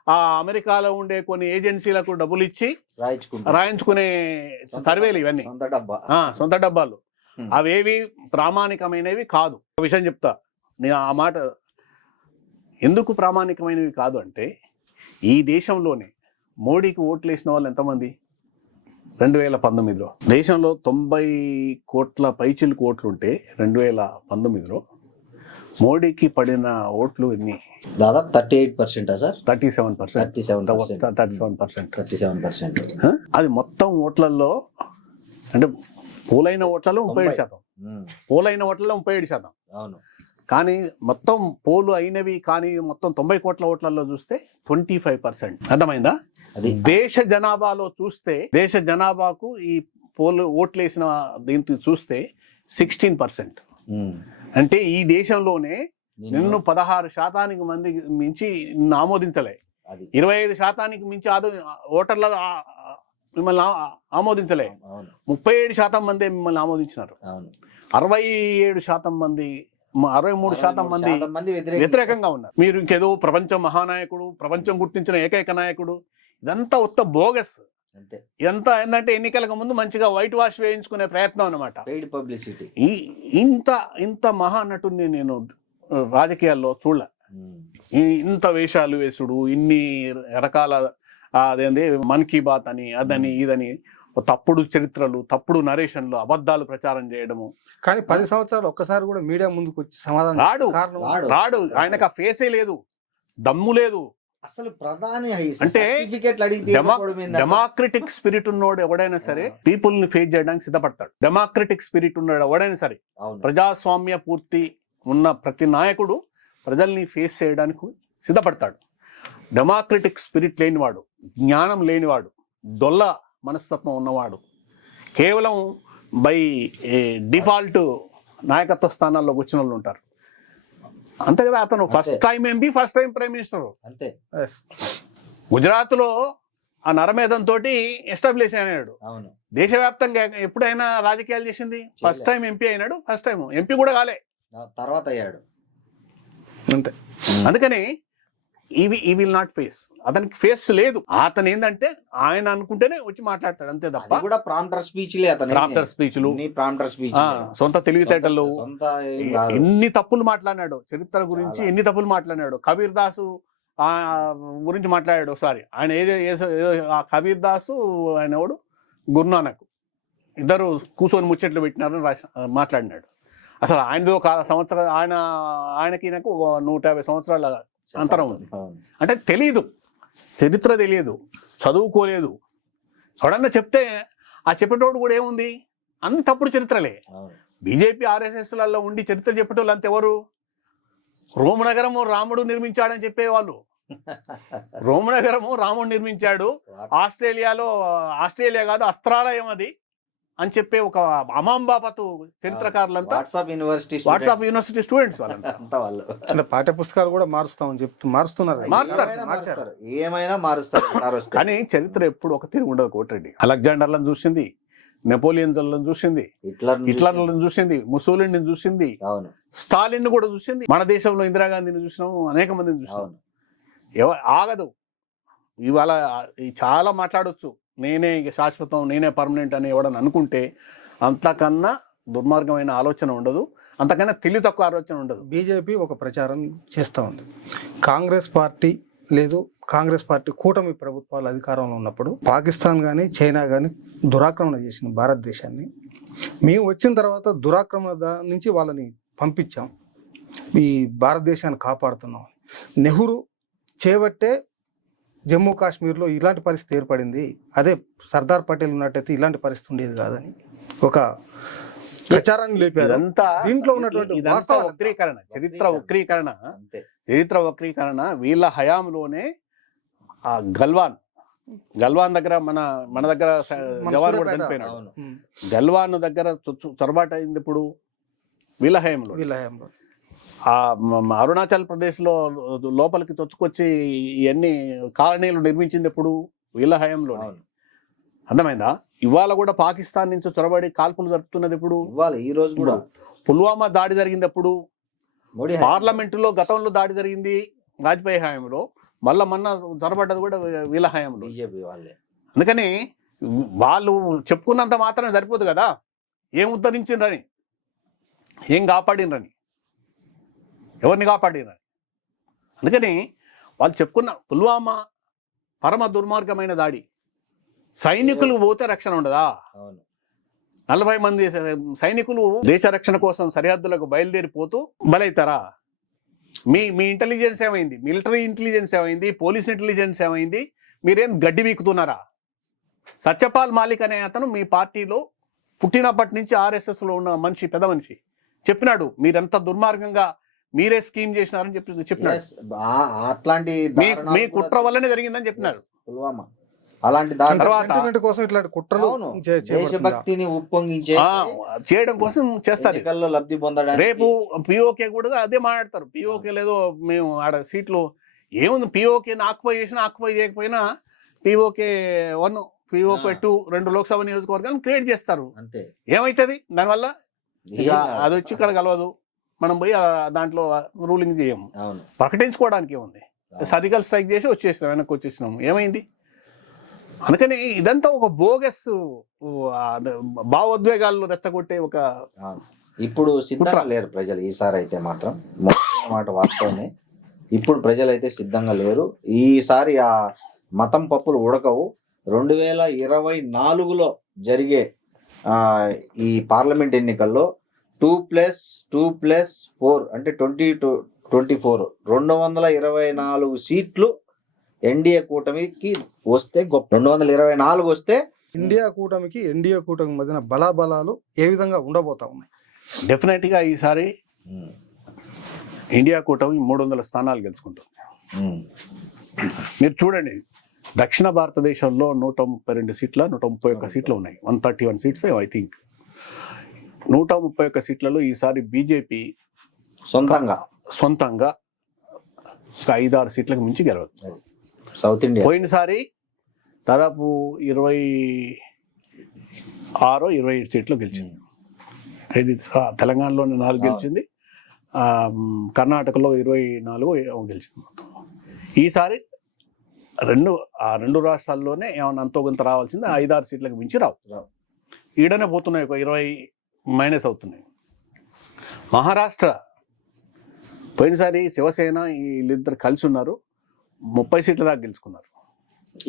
ఆ అమెరికాలో ఉండే కొన్ని ఏజెన్సీలకు డబ్బులు ఇచ్చి రాయించుకునే సర్వేలు ఇవన్నీ, సొంత డబ్బాలు. అవేవి ప్రామాణికమైనవి కాదు. ఒక విషయం చెప్తా, నేను ఆ మాట ఎందుకు ప్రామాణికమైనవి కాదు అంటే, ఈ దేశంలోనే మోడీకి ఓట్లు వేసిన వాళ్ళు ఎంతమంది? 2019లో దేశంలో 90 కోట్ల పైచిలకు ఓట్లుంటే 2019లో మోడీకి పడిన ఓట్లు ఎన్ని? దాదాపు 38% సార్. 37%. అది మొత్తం ఓట్లలో, అంటే పోలైన ఓట్లలో 37%, పోలైన ఓట్లలో 37%. అవును. కానీ మొత్తం పోలు అయినవి కానీ మొత్తం 90 కోట్ల ఓట్లలో చూస్తే 25%. అర్థమైందా? అది దేశ జనాభాలో చూస్తే, దేశ జనాభాకు ఈ పోలు ఓట్లు వేసిన దీంతో చూస్తే 16%. అంటే ఈ దేశంలోనే నిన్ను 16% మంది మించి నిన్ను ఆమోదించలే, 25% మించి ఓటర్ల మిమ్మల్ని ఆమోదించలే, 37% మంది మిమ్మల్ని ఆమోదించినారు, 67% మంది 63% మంది వ్యతిరేకంగా ఉన్నారు. మీరు ఇంకేదో ప్రపంచ మహానాయకుడు, ప్రపంచం గుర్తించిన ఏకైక నాయకుడు, ఇదంతా ఉత్త బోగస్. ఇదంతా ఏంటంటే ఎన్నికలకు ముందు మంచిగా వైట్ వాష్ వేయించుకునే ప్రయత్నం అన్నమాట, పెయిడ్ పబ్లిసిటీ. ఇంత మహానటుడిని నేను రాజకీయాల్లో చూడలే. ఇంత వేషాలు వేసుడు, ఇన్ని రకాల అదేంది మన్ కీ బాత్ అని, అదని ఇదని, తప్పుడు చరిత్రలు, తప్పుడు నరేషన్లు, అబద్ధాలు ప్రచారం చేయడము. కానీ 10 సంవత్సరాలు ఒక్కసారి కూడా మీడియా ముందుకు వచ్చి సమాధానం రాడు. ఆయనకు ఆ ఫేసే లేదు, దమ్ము లేదు. అసలు ప్రధాని అంటే డెమోక్రటిక్ స్పిరిట్ ఉన్నోడు ఎవడైనా సరే పీపుల్ ని ఫేస్ చేయడానికి సిద్ధపడతాడు. డెమోక్రటిక్ స్పిరిట్ ఉన్నాడు ఎవడైనా సరే, ప్రజాస్వామ్య పూర్తి ఉన్న ప్రతి నాయకుడు ప్రజల్ని ఫేస్ చేయడానికి సిద్ధపడతాడు. డెమోక్రటిక్ స్పిరిట్ లేనివాడు, జ్ఞానం లేనివాడు, డొల్ల మనస్తత్వం ఉన్నవాడు, కేవలం బై డిఫాల్ట్ నాయకత్వ స్థానాల్లో వచ్చిన వాళ్ళు ఉంటారు. అంతే కదా. అతను first time MP, first time prime minister. అంతే. గుజరాత్లో ఆ నరమేధంతో ఎస్టాబ్లిష్ అయినాడు. దేశవ్యాప్తంగా ఎప్పుడైనా రాజకీయాలు చేసింది ఫస్ట్ టైం ఎంపీ అయినాడు. ఫస్ట్ టైం ఎంపీ కూడా కాలే, తర్వాత అయ్యాడు. అంతే. అందుకని ఈ విల్ నాట్ ఫేస్, అతనికి ఫేస్ లేదు. అతను ఏంటంటే ఆయన అనుకుంటేనే వచ్చి మాట్లాడతాడు, అంతే తప్ప కూడా ప్రాంప్టర్ స్పీచ్లు, సొంత తెలివితేటలు. ఎన్ని తప్పులు మాట్లాడినాడు చరిత్ర గురించి, ఎన్ని తప్పులు మాట్లాడినాడు. కబీర్ దాసు గురించి మాట్లాడాడు ఒకసారి. ఆయన ఏదో ఆ కబీర్ దాసు ఆయన ఎవడు గురునానక్ ఇద్దరు కూర్చొని ముచ్చట్లు పెట్టినారని మాట్లాడినాడు. అసలు ఆయనది ఒక సంవత్సరం, ఆయనకి నాకు 150 సంవత్సరాల అంతరం ఉంది. అంటే తెలియదు, చరిత్ర తెలియదు, చదువుకోలేదు. ఎవడన్నా చెప్తే ఆ చెప్పేటోడు కూడా ఏముంది, అన్ని తప్పుడు చరిత్రలే. బీజేపీ ఆర్ఎస్ఎస్లలో ఉండి చరిత్ర చెప్పేటోళ్ళు అంతెవరు? రోమనగరము రాముడు నిర్మించాడని చెప్పేవాళ్ళు. రోమనగరము రాముడు నిర్మించాడు, ఆస్ట్రేలియా కాదు అస్త్రాలయం అది అని చెప్పే ఒక అమాంబాపతు చరిత్రకారులంతా వాట్సాప్ యూనివర్సిటీ స్టూడెంట్స్ వాళ్ళు. పాఠ్య పుస్తకాలు కూడా మారుస్తున్నారు. ఏమైనా మారుస్తారు. కానీ చరిత్ర ఎప్పుడు ఒక తీరు ఉండదు. కోటిరెడ్డి అలెగ్జాండర్లను చూసింది, నెపోలియన్లను చూసింది, హిట్లర్లను చూసింది, ముసోలిని చూసింది, స్టాలిన్ కూడా చూసింది. మన దేశంలో ఇందిరాగాంధీని చూసినాము, అనేక మందిని చూసినాము. ఆగదు. ఇవాళ చాలా మాట్లాడొచ్చు, నేనే శాశ్వతం, నేనే పర్మనెంట్ అని ఎవడని అనుకుంటే అంతకన్నా దుర్మార్గమైన ఆలోచన ఉండదు, అంతకన్నా తెలివి తక్కువ ఆలోచన ఉండదు. బీజేపీ ఒక ప్రచారం చేస్తూ ఉంది. కాంగ్రెస్ పార్టీ కూటమి ప్రభుత్వాలు అధికారంలో ఉన్నప్పుడు పాకిస్తాన్ కానీ చైనా కానీ దురాక్రమణ చేసింది భారతదేశాన్ని. మేము వచ్చిన తర్వాత దురాక్రమణ నుంచి వాళ్ళని పంపించాం, ఈ భారతదేశాన్ని కాపాడుతున్నాం. నెహ్రూ చేపట్టే జమ్మూ కాశ్మీర్లో ఇలాంటి పరిస్థితి ఏర్పడింది, అదే సర్దార్ పటేల్ ఉన్నట్టయితే ఇలాంటి పరిస్థితి ఉండేది కాదని ఒక ప్రచారాన్ని లేపారు. దీంట్లో ఉన్నటువంటి వక్రీకరణ, చరిత్ర వక్రీకరణ వీళ్ళ హయాంలోనే. ఆ గల్వాన్ దగ్గర మన దగ్గర జవాన్ కూడా చనిపోయినాడు. గల్వాన్ దగ్గర చొరబాటు అయింది ఇప్పుడు వీళ్ళ హయాంలో. అరుణాచల్ ప్రదేశ్లో లోపలికి చొచ్చుకొచ్చి ఇవన్నీ కాలనీలు నిర్మించింది ఎప్పుడు వీళ్ళ హయాంలో. అవును. అర్థమైందా? ఇవాళ కూడా పాకిస్తాన్ నుంచి చొరబడి కాల్పులు జరుపుతున్నది ఎప్పుడు? ఇవాళ ఈ రోజు కూడా పుల్వామా దాడి జరిగింది ఎప్పుడు? మోడీ పార్లమెంటులో గతంలో దాడి జరిగింది వాజ్పేయి హయాంలో, మళ్ళా మొన్న చొరబడ్డది కూడా వీళ్ళ హయాంలో. బీజేపీ వాళ్ళే. అందుకని వాళ్ళు చెప్పుకున్నంత మాత్రమే సరిపోదు కదా, ఏం ఉద్ధరించిండ్రని, ఏం కాపాడినరని, ఎవరిని కాపాడినరని. అందుకని వాళ్ళు చెప్పుకున్న పుల్వామా పరమ దుర్మార్గమైన దాడి. సైనికులు పోతే రక్షణ ఉండదా? అవును. 40 మంది సైనికులు దేశ రక్షణ కోసం సరిహద్దులకు బయలుదేరిపోతూ బలైతారా? మీ ఇంటెలిజెన్స్ ఏమైంది? మిలిటరీ ఇంటెలిజెన్స్ ఏమైంది? పోలీస్ ఇంటెలిజెన్స్ ఏమైంది? మీరేం గడ్డి వీకుతున్నారా? సత్యపాల్ మాలిక్ అనే అతను మీ పార్టీలో పుట్టినప్పటి నుంచి ఆర్ఎస్ఎస్లో ఉన్న మనిషి, పెద్ద మనిషి, చెప్పినాడు మీరెంత దుర్మార్గంగా మీరే స్కీమ్ చేసినారని చెప్పినాడు. Yes, అట్లాంటి మీ కుట్ర వల్లనే జరిగిందని చెప్పినారు. పుల్వామా అలాంటి తర్వాత Sentiment కోసం ఇట్లాంటి కుట్రలు అవును. చేయబడుతుందా? దేశభక్తిని ఉప్పొంగించే చేయడం కోసం చేస్తారు. ఎన్నికల్లో లబ్ధి పొందడానికి రేపు పిఓకే కూడా అదే మాట్లాడతారు. పిఓకే లేదో మేము ఆడ సీట్లు ఏముంది, పిఓకే ఆక్యుపై చేసినా ఆక్యుపై చేయకపోయినా పిఓకే 1 పిఓకే 2 2 లోక్సభ నియోజకవర్గాలను క్రియేట్ చేస్తారు. అంతే. ఏమవుతుంది దానివల్ల? ఇక అది వచ్చి ఇక్కడ కలవదు, మనం పోయి దాంట్లో రూలింగ్ చేయము. అవును. ప్రకటించుకోవడానికి ఏముంది? సర్జికల్ స్ట్రైక్ చేసి వచ్చేసినాం, వెనక్కి వచ్చేసినాము, ఏమైంది? అందుకని ఇదంతా ఒక బోగస్ భావోద్వేగాలు రెచ్చగొట్టే ఒక ఇప్పుడు సిద్ధంగా లేరు ప్రజలు ఈసారి అయితే మాత్రం. మాట వాస్తవమే. ఇప్పుడు ప్రజలు అయితే సిద్ధంగా లేరు. ఈసారి ఆ మతం పప్పులు ఉడకవు. 2024లో జరిగే ఈ పార్లమెంట్ ఎన్నికల్లో 2+2+4 అంటే 2024 224 సీట్లు ఎన్డీఏ కూటమికి వస్తే గొప్ప. 224 వస్తే ఇండియా కూటమికి ఎన్డీఏ కూటమి మధ్యన బలాబలాలు ఏ విధంగా ఉండబోతా ఉన్నాయి? డెఫినెట్గా ఈసారి ఇండియా కూటమి 300 స్థానాలు గెలుచుకుంటుంది. మీరు చూడండి, దక్షిణ భారతదేశంలో 132 సీట్ల 131 సీట్లు ఉన్నాయి. 131 సీట్స్ ఐ థింక్. 131 సీట్లలో ఈసారి బీజేపీ సొంతంగా ఒక 5-6 సీట్లకు మించి గెలవదు. సౌత్ ఇండియా పోయినసారి దాదాపు 26-27 సీట్లు గెలిచింది. ఇది తెలంగాణలో 4 గెలిచింది, కర్ణాటకలో 24 గెలిచింది మొత్తం. ఈసారి రెండు రాష్ట్రాల్లోనే ఏమన్నా అంతో కొంత రావాల్సింది, 5-6 సీట్లకు మించి రావు. ఈడనే పోతున్నాయి, ఒక 20 మైనస్ అవుతున్నాయి. మహారాష్ట్ర పోయినసారి శివసేన వీళ్ళిద్దరు కలిసి ఉన్నారు, 30 సీట్ల దాకా గెలుచుకున్నారు.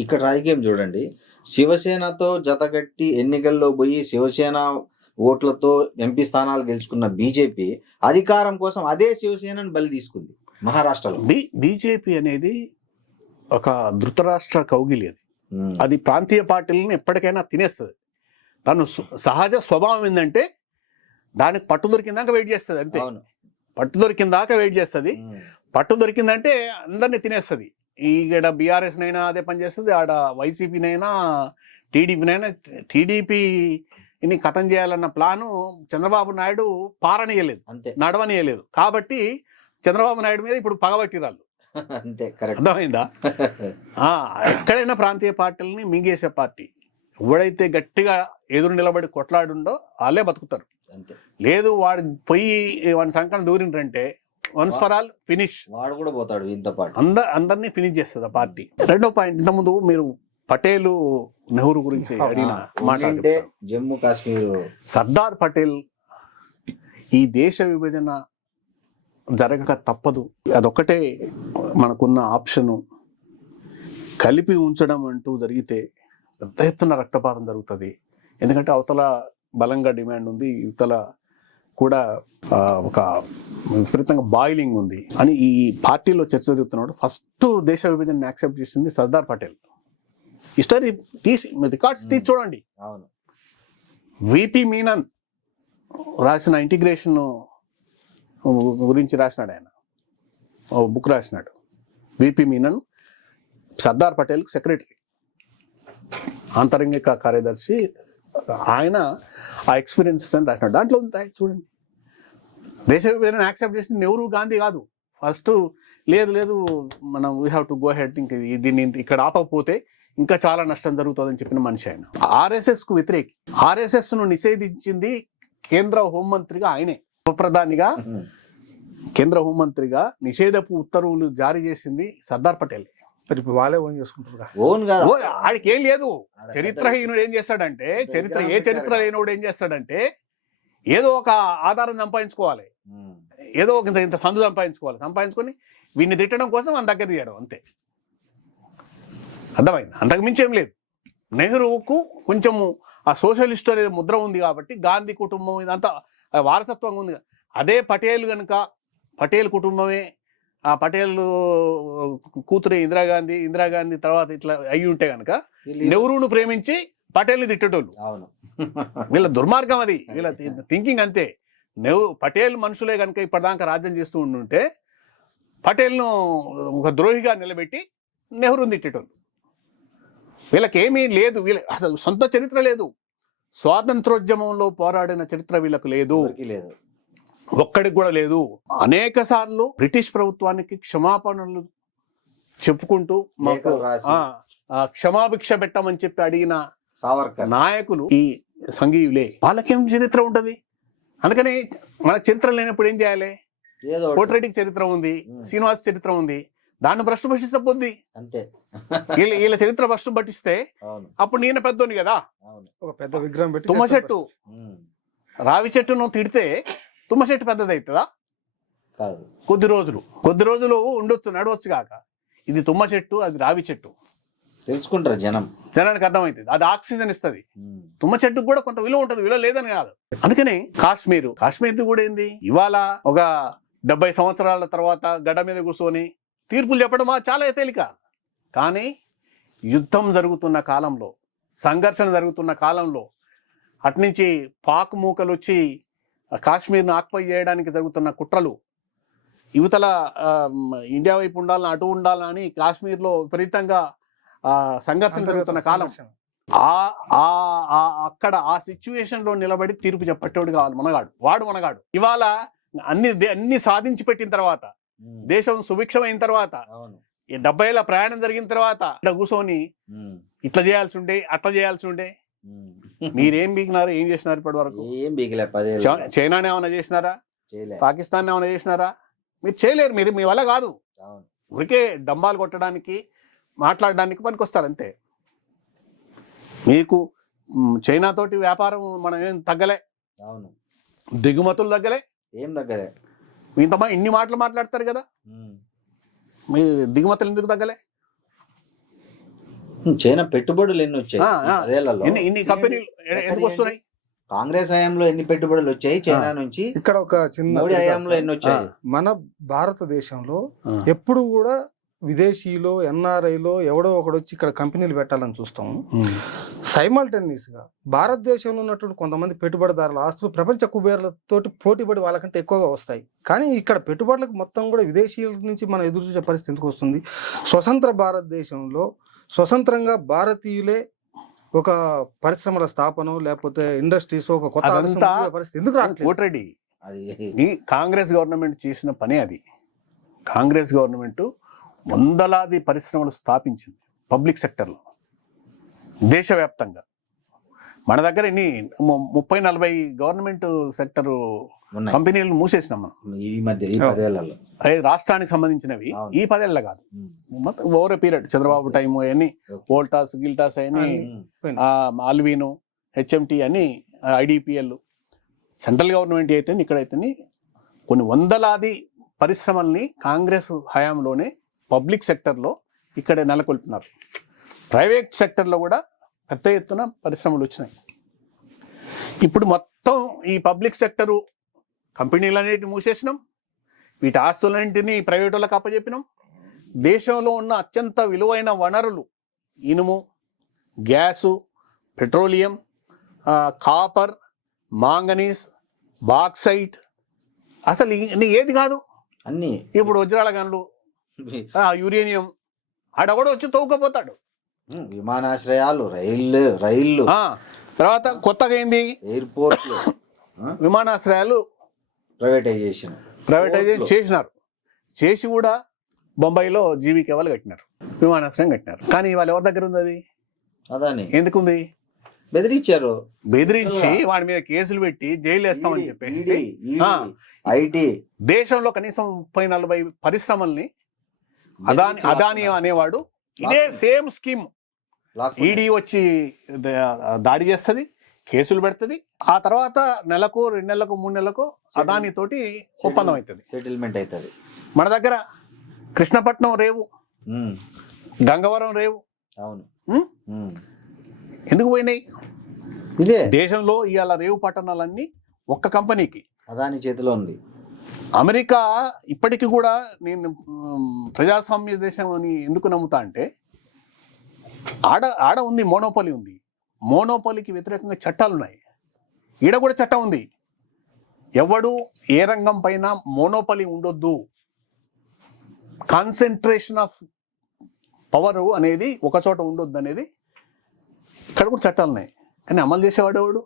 ఇక్కడ రాజకీయం చూడండి, శివసేనతో జతగట్టి ఎన్నికల్లో పోయి శివసేన ఓట్లతో ఎంపీ స్థానాలు గెలుచుకున్న బీజేపీ అధికారం కోసం అదే శివసేనని బలి తీసుకుంది మహారాష్ట్రలో. బీజేపీ అనేది ఒక ధృతరాష్ట్ర కౌగిలి. అది ప్రాంతీయ పార్టీలను ఎప్పటికైనా తినేస్తుంది. తను సహజ స్వభావం ఏంటంటే దానికి పట్టు దొరికిందాక వెయిట్ చేస్తుంది, అంతే. పట్టు దొరికిందాక వెయిట్ చేస్తుంది. పట్టు దొరికిందంటే అందరినీ తినేస్తుంది. ఈడ బీఆర్ఎస్నైనా అదే పనిచేస్తుంది, ఆడ వైసీపీనైనా టీడీపీనైనా. టీడీపీని ఖతం చేయాలన్న ప్లాను చంద్రబాబు నాయుడు పారనీయలేదు, నడవనీయలేదు. కాబట్టి చంద్రబాబు నాయుడు మీద ఇప్పుడు పగబట్టిరాళ్ళు, అంతే. అర్థమైందా? ఎక్కడైనా ప్రాంతీయ పార్టీలని మింగేసే పార్టీ ఎవడైతే గట్టిగా ఎదురు నిలబడి కొట్లాడుండో వాళ్ళే బతుకుతారు. లేదు వాడు పోయి వాడి సంకలనం దూరిండ్రంటే వన్స్ ఫర్ ఆల్ ఫినిష్, వాడు కూడా పోతాడు ఇంత పాటు. అందరినీ ఫినిష్ చేస్తుంది ఆ పార్టీ. రెండో పాయింట్, ఇంతకుముందు మీరు పటేల్ నెహ్రూ గురించి అడిగిన మాట, జమ్మూ కాశ్మీర్ సర్దార్ పటేల్ ఈ దేశ విభజన జరగక తప్పదు, అదొక్కటే మనకున్న ఆప్షను. కలిపి ఉంచడం అంటూ జరిగితే పెద్ద ఎత్తున రక్తపాతం జరుగుతుంది. ఎందుకంటే అవతల బలంగా డిమాండ్ ఉంది, ఇవతల కూడా ఒక విపరీతంగా బాయిలింగ్ ఉంది అని ఈ పార్టీలో చర్చ జరుగుతున్నాడు. ఫస్ట్ దేశ విభజనని యాక్సెప్ట్ చేసింది సర్దార్ పటేల్. హిస్టరీ తీసి రికార్డ్స్ తీసి చూడండి. విపి మీనన్ రాసిన ఇంటిగ్రేషన్ గురించి రాసినాడు, ఆయన బుక్ రాసినాడు. విపి మీనన్ సర్దార్ పటేల్కి సెక్రటరీ, ఆంతరంగిక కార్యదర్శి. ఆయన ఆ ఎక్స్పీరియన్సెస్ అని రాసినాడు. దాంట్లో ఉంది, చూడండి. దేశ విభజన యాక్సెప్ట్ చేసింది నెహ్రూ, గాంధీ కాదు. ఫస్ట్ లేదు మనం we have to go head, ఇంక దీన్ని ఇక్కడ ఆపకపోతే ఇంకా చాలా నష్టం జరుగుతుందని చెప్పిన మనిషి ఆయన. ఆర్ఎస్ఎస్ కు వ్యతిరేకి. ఆర్ఎస్ఎస్ ను నిషేధించింది కేంద్ర హోంమంత్రిగా ఆయనే. ఉపప్రధానిగా, కేంద్ర హోంమంత్రిగా నిషేధపు ఉత్తర్వులు జారీ చేసింది సర్దార్ పటేల్. మరి ఇప్పుడు వాళ్ళే ఓన్ చేసుకుంటారు. ఓన్ కాదు, ఆడికి ఏం లేదు. చరిత్రహీనుడు ఏం చేస్తాడంటే, చరిత్ర లేనివాడు ఏం చేస్తాడంటే ఏదో ఒక ఆధారం సంపాదించుకోవాలి, ఏదో ఒక ఇంత సందు సంపాదించుకొని వీడిని తిట్టడం కోసం మన దగ్గర తీయడం, అంతే. అర్థమైంది? అంతకు మించి ఏం లేదు. నెహ్రూకు కొంచెము ఆ సోషలిస్ట్ అనేది ముద్ర ఉంది కాబట్టి, గాంధీ కుటుంబం ఇదంతా వారసత్వంగా ఉంది. అదే పటేల్ కనుక, పటేల్ కుటుంబమే, ఆ పటేల్ కూతురే ఇందిరాగాంధీ తర్వాత ఇట్లా అయ్యి ఉంటే కనుక నెహ్రూను ప్రేమించి పటేల్ని తిట్టేటోళ్ళు. అవును, వీళ్ళ దుర్మార్గం అది, వీళ్ళ థింకింగ్ అంతే. పటేల్ మనుషులే కనుక ఇప్పటిదాకా రాజ్యం చేస్తూ ఉండుంటే పటేల్ను ఒక ద్రోహిగా నిలబెట్టి నెహ్రూని తిట్టేటోళ్ళు. వీళ్ళకేమీ లేదు, వీళ్ళ అసలు సొంత చరిత్ర లేదు. స్వాతంత్రోద్యమంలో పోరాడిన చరిత్ర వీళ్ళకు లేదు, ఒక్కడికి కూడా లేదు. అనేక సార్లు బ్రిటిష్ ప్రభుత్వానికి క్షమాపణలు చెప్పుకుంటూ మాకు క్షమాభిక్ష పెట్టమని చెప్పి అడిగిన సావర్కర్ నాయకులు ఈ సంఘీయులే. వాళ్ళకేం చరిత్ర ఉంటది? అందుకని మన చరిత్ర లేనప్పుడు ఏం చేయాలి? కోటిరెడ్డికి చరిత్ర ఉంది, శ్రీనివాస్ చరిత్ర ఉంది, దాన్ని భ్రష్టు పట్టిస్తే పొద్ది అంతే. వీళ్ళ చరిత్ర భ్రష్టు పట్టిస్తే అప్పుడు నేను పెద్దోని కదా. ఒక పెద్ద విగ్రహం పెట్టి తుమ్మ చెట్టు, రావి చెట్టును తిడితే తుమ్మ చెట్టు పెద్దది అవుతుందా? కొద్ది రోజులు ఉండొచ్చు, నడవచ్చు కాక. ఇది తుమ్మ చెట్టు, అది రావి చెట్టు. తెలుసుకుంటారు జనానికి అర్థమవుతుంది. అది ఆక్సిజన్ ఇస్తుంది. తుమ్మ చెట్టుకు కూడా కొంత విలువ ఉంటుంది, విలువ లేదని కాదు. అందుకని కాశ్మీర్ కూడా ఏంది, ఇవాళ ఒక 70 సంవత్సరాల తర్వాత గడ్డ మీద కూర్చొని తీర్పులు చెప్పడం చాలా తేలిక. కానీ యుద్ధం జరుగుతున్న కాలంలో, సంఘర్షణ జరుగుతున్న కాలంలో, అట్నుంచి పాక్ మూకలు వచ్చి కాశ్మీర్ను ఆక్యుపై చేయడానికి జరుగుతున్న కుట్రలు, యువతల ఇండియా వైపు ఉండాలని, అటు ఉండాలని కాశ్మీర్లో విపరీతంగా సంఘర్షణ జరుగుతున్న కాలం, అక్కడ ఆ సిచ్యువేషన్ లో నిలబడి తీర్పు చెప్పేటోడు కావాలి మనగాడు. ఇవాళ అన్ని సాధించి పెట్టిన తర్వాత, దేశం సుభిక్షమైన తర్వాత, 70 ఏళ్ళ ప్రయాణం జరిగిన తర్వాత ఇక్కడ కూర్చొని ఇట్లా చేయాల్సి ఉండే, అట్లా చేయాల్సి ఉండే. మీరేం బీకినారు? ఏం చేసినారు ఇప్పటి వరకు? చైనాని ఏమైనా చేసినారా? పాకిస్తాన్ ఏమైనా చేసినారా? మీరు చేయలేరు. మీరు మీ వల్ల కాదు. ఊరికే డంబాలు కొట్టడానికి, మాట్లాడడానికి పనికొస్తారు అంతే. మీకు చైనాతోటి వ్యాపారం మనం ఏం తగ్గలే, దిగుమతులు తగ్గలే, ఏం తగ్గలే. ఇన్ని మాటలు మాట్లాడతారు కదా, మీ దిగుమతులు ఎందుకు తగ్గలే? చైనా పెట్టుబడులు ఎన్ని వచ్చాయి? ఇన్ని కంపెనీలు ఎందుకు వస్తున్నాయి? కాంగ్రెస్ హయాంలో ఎన్ని పెట్టుబడులు వచ్చాయి చైనా నుంచి? ఇక్కడ ఒక చిన్న హయాంలో ఎన్ని వచ్చాయి? మన భారతదేశంలో ఎప్పుడు కూడా విదేశీలో, ఎన్ఆర్ఐలో ఎవడో ఒకడు వచ్చి ఇక్కడ కంపెనీలు పెట్టాలని చూస్తాం. సైమల్టేనియస్ గా భారతదేశంలో ఉన్నటువంటి కొంతమంది పెట్టుబడిదారుల ఆస్తులు ప్రపంచ కుబేర్లతోటి పోటీపడి వాళ్ళకంటే ఎక్కువగా వస్తాయి. కానీ ఇక్కడ పెట్టుబడులకు మొత్తం కూడా విదేశీయుల నుంచి మనం ఎదురు చూసే పరిస్థితి ఎందుకు వస్తుంది? స్వతంత్ర భారతదేశంలో స్వతంత్రంగా భారతీయులే ఒక పరిశ్రమల స్థాపన, లేకపోతే ఇండస్ట్రీస్, ఒక కొత్త పరిస్థితి ఎందుకు రావట్లేదు? కోటిరెడ్డి, అది కాంగ్రెస్ గవర్నమెంట్ చేసిన పనే. అది కాంగ్రెస్ గవర్నమెంట్ వందలాది పరిశ్రమలు స్థాపించింది పబ్లిక్ సెక్టర్లో, దేశవ్యాప్తంగా. మన దగ్గర 30-40 గవర్నమెంట్ సెక్టర్ కంపెనీలను మూసేసినాం మనం ఈ మధ్య, ఈ 10 ఏళ్లలో. రాష్ట్రానికి సంబంధించినవి ఈ 10 ఏళ్ళ కాదు, over a period. Chandrababu time అవన్నీ, వోల్టాస్ గిల్టాస్ అవన్నీ, ఆల్వీను, హెచ్ఎంటీ అని, ఐడిపిఎల్, సెంట్రల్ గవర్నమెంట్ అయితే ఇక్కడైతే కొన్ని వందలాది పరిశ్రమల్ని కాంగ్రెస్ హయాంలోనే పబ్లిక్ సెక్టర్లో ఇక్కడే నెలకొల్పినారు. ప్రైవేట్ సెక్టర్లో కూడా పెద్ద ఎత్తున పరిశ్రమలు వచ్చినాయి. ఇప్పుడు మొత్తం ఈ పబ్లిక్ సెక్టరు కంపెనీలన్నిటిని మూసేసినాం, వీటి ఆస్తులన్నింటినీ ప్రైవేట్ వాళ్ళకి అప్పచెప్పినాం. దేశంలో ఉన్న అత్యంత విలువైన వనరులు, ఇనుము, gas, petroleum, copper, manganese, bauxite, అసలు ఏది కాదు అన్ని ఇప్పుడు వజ్రాల గనులు, యురేనియం, ఆడెవడో వచ్చి తవ్వుకపోతాడు. విమానాశ్రయాలు, రైళ్లు, తర్వాత కొత్తగా ఏంది, ఎయిర్పోర్ట్, విమానాశ్రయాలు ప్రైవేటైజేషన్ చేసినారు. చేసి కూడా బొంబాయిలో జీవీకే వాళ్ళు కట్టినారు, విమానాశ్రయం కట్టినారు. కానీ వాళ్ళు ఎవరి దగ్గర ఉంది అది? అదాని ఎందుకుంది? బెదిరించారు, బెదిరించి వాడి మీద కేసులు పెట్టి జైలు వేస్తామని చెప్పేసి ఐటీ దేశంలో కనీసం 30-40 పరిశ్రమల్ని అదాని అనేవాడు ఇదే సేమ్ స్కీమ్ ఈడీ వచ్చి దాడి చేస్తుంది, కేసులు పెడుతుంది. ఆ తర్వాత నెలకు 2 నెలలకు 3 నెలలకు అదాని తోటి ఒప్పందం అవుతుంది, సెటిల్మెంట్ అవుతుంది. మన దగ్గర కృష్ణపట్నం రేవు, గంగవరం రేవు అవును ఎందుకు పోయినాయి? ఇదే దేశంలో ఇవాళ రేవు పట్టణాలన్నీ ఒక్క కంపెనీకి, అదాని చేతిలో ఉంది. అమెరికా ఇప్పటికీ కూడా నేను ప్రజాస్వామ్య దేశం అని ఎందుకు నమ్ముతా అంటే ఆడ ఉంది మోనోపాలీ ఉంది, మోనోపాలీకి వ్యతిరేకంగా చట్టాలు ఉన్నాయి. ఈడ కూడా చట్టం ఉంది, ఎవడు ఏ రంగం పైన మోనోపాలీ ఉండొద్దు, కాన్సన్ట్రేషన్ ఆఫ్ పవర్ అనేది ఒక చోట ఉండొద్దు అనేది ఇక్కడ కూడా చట్టాలు ఉన్నాయి. కానీ అమలు చేసేవాడు ఎవడు?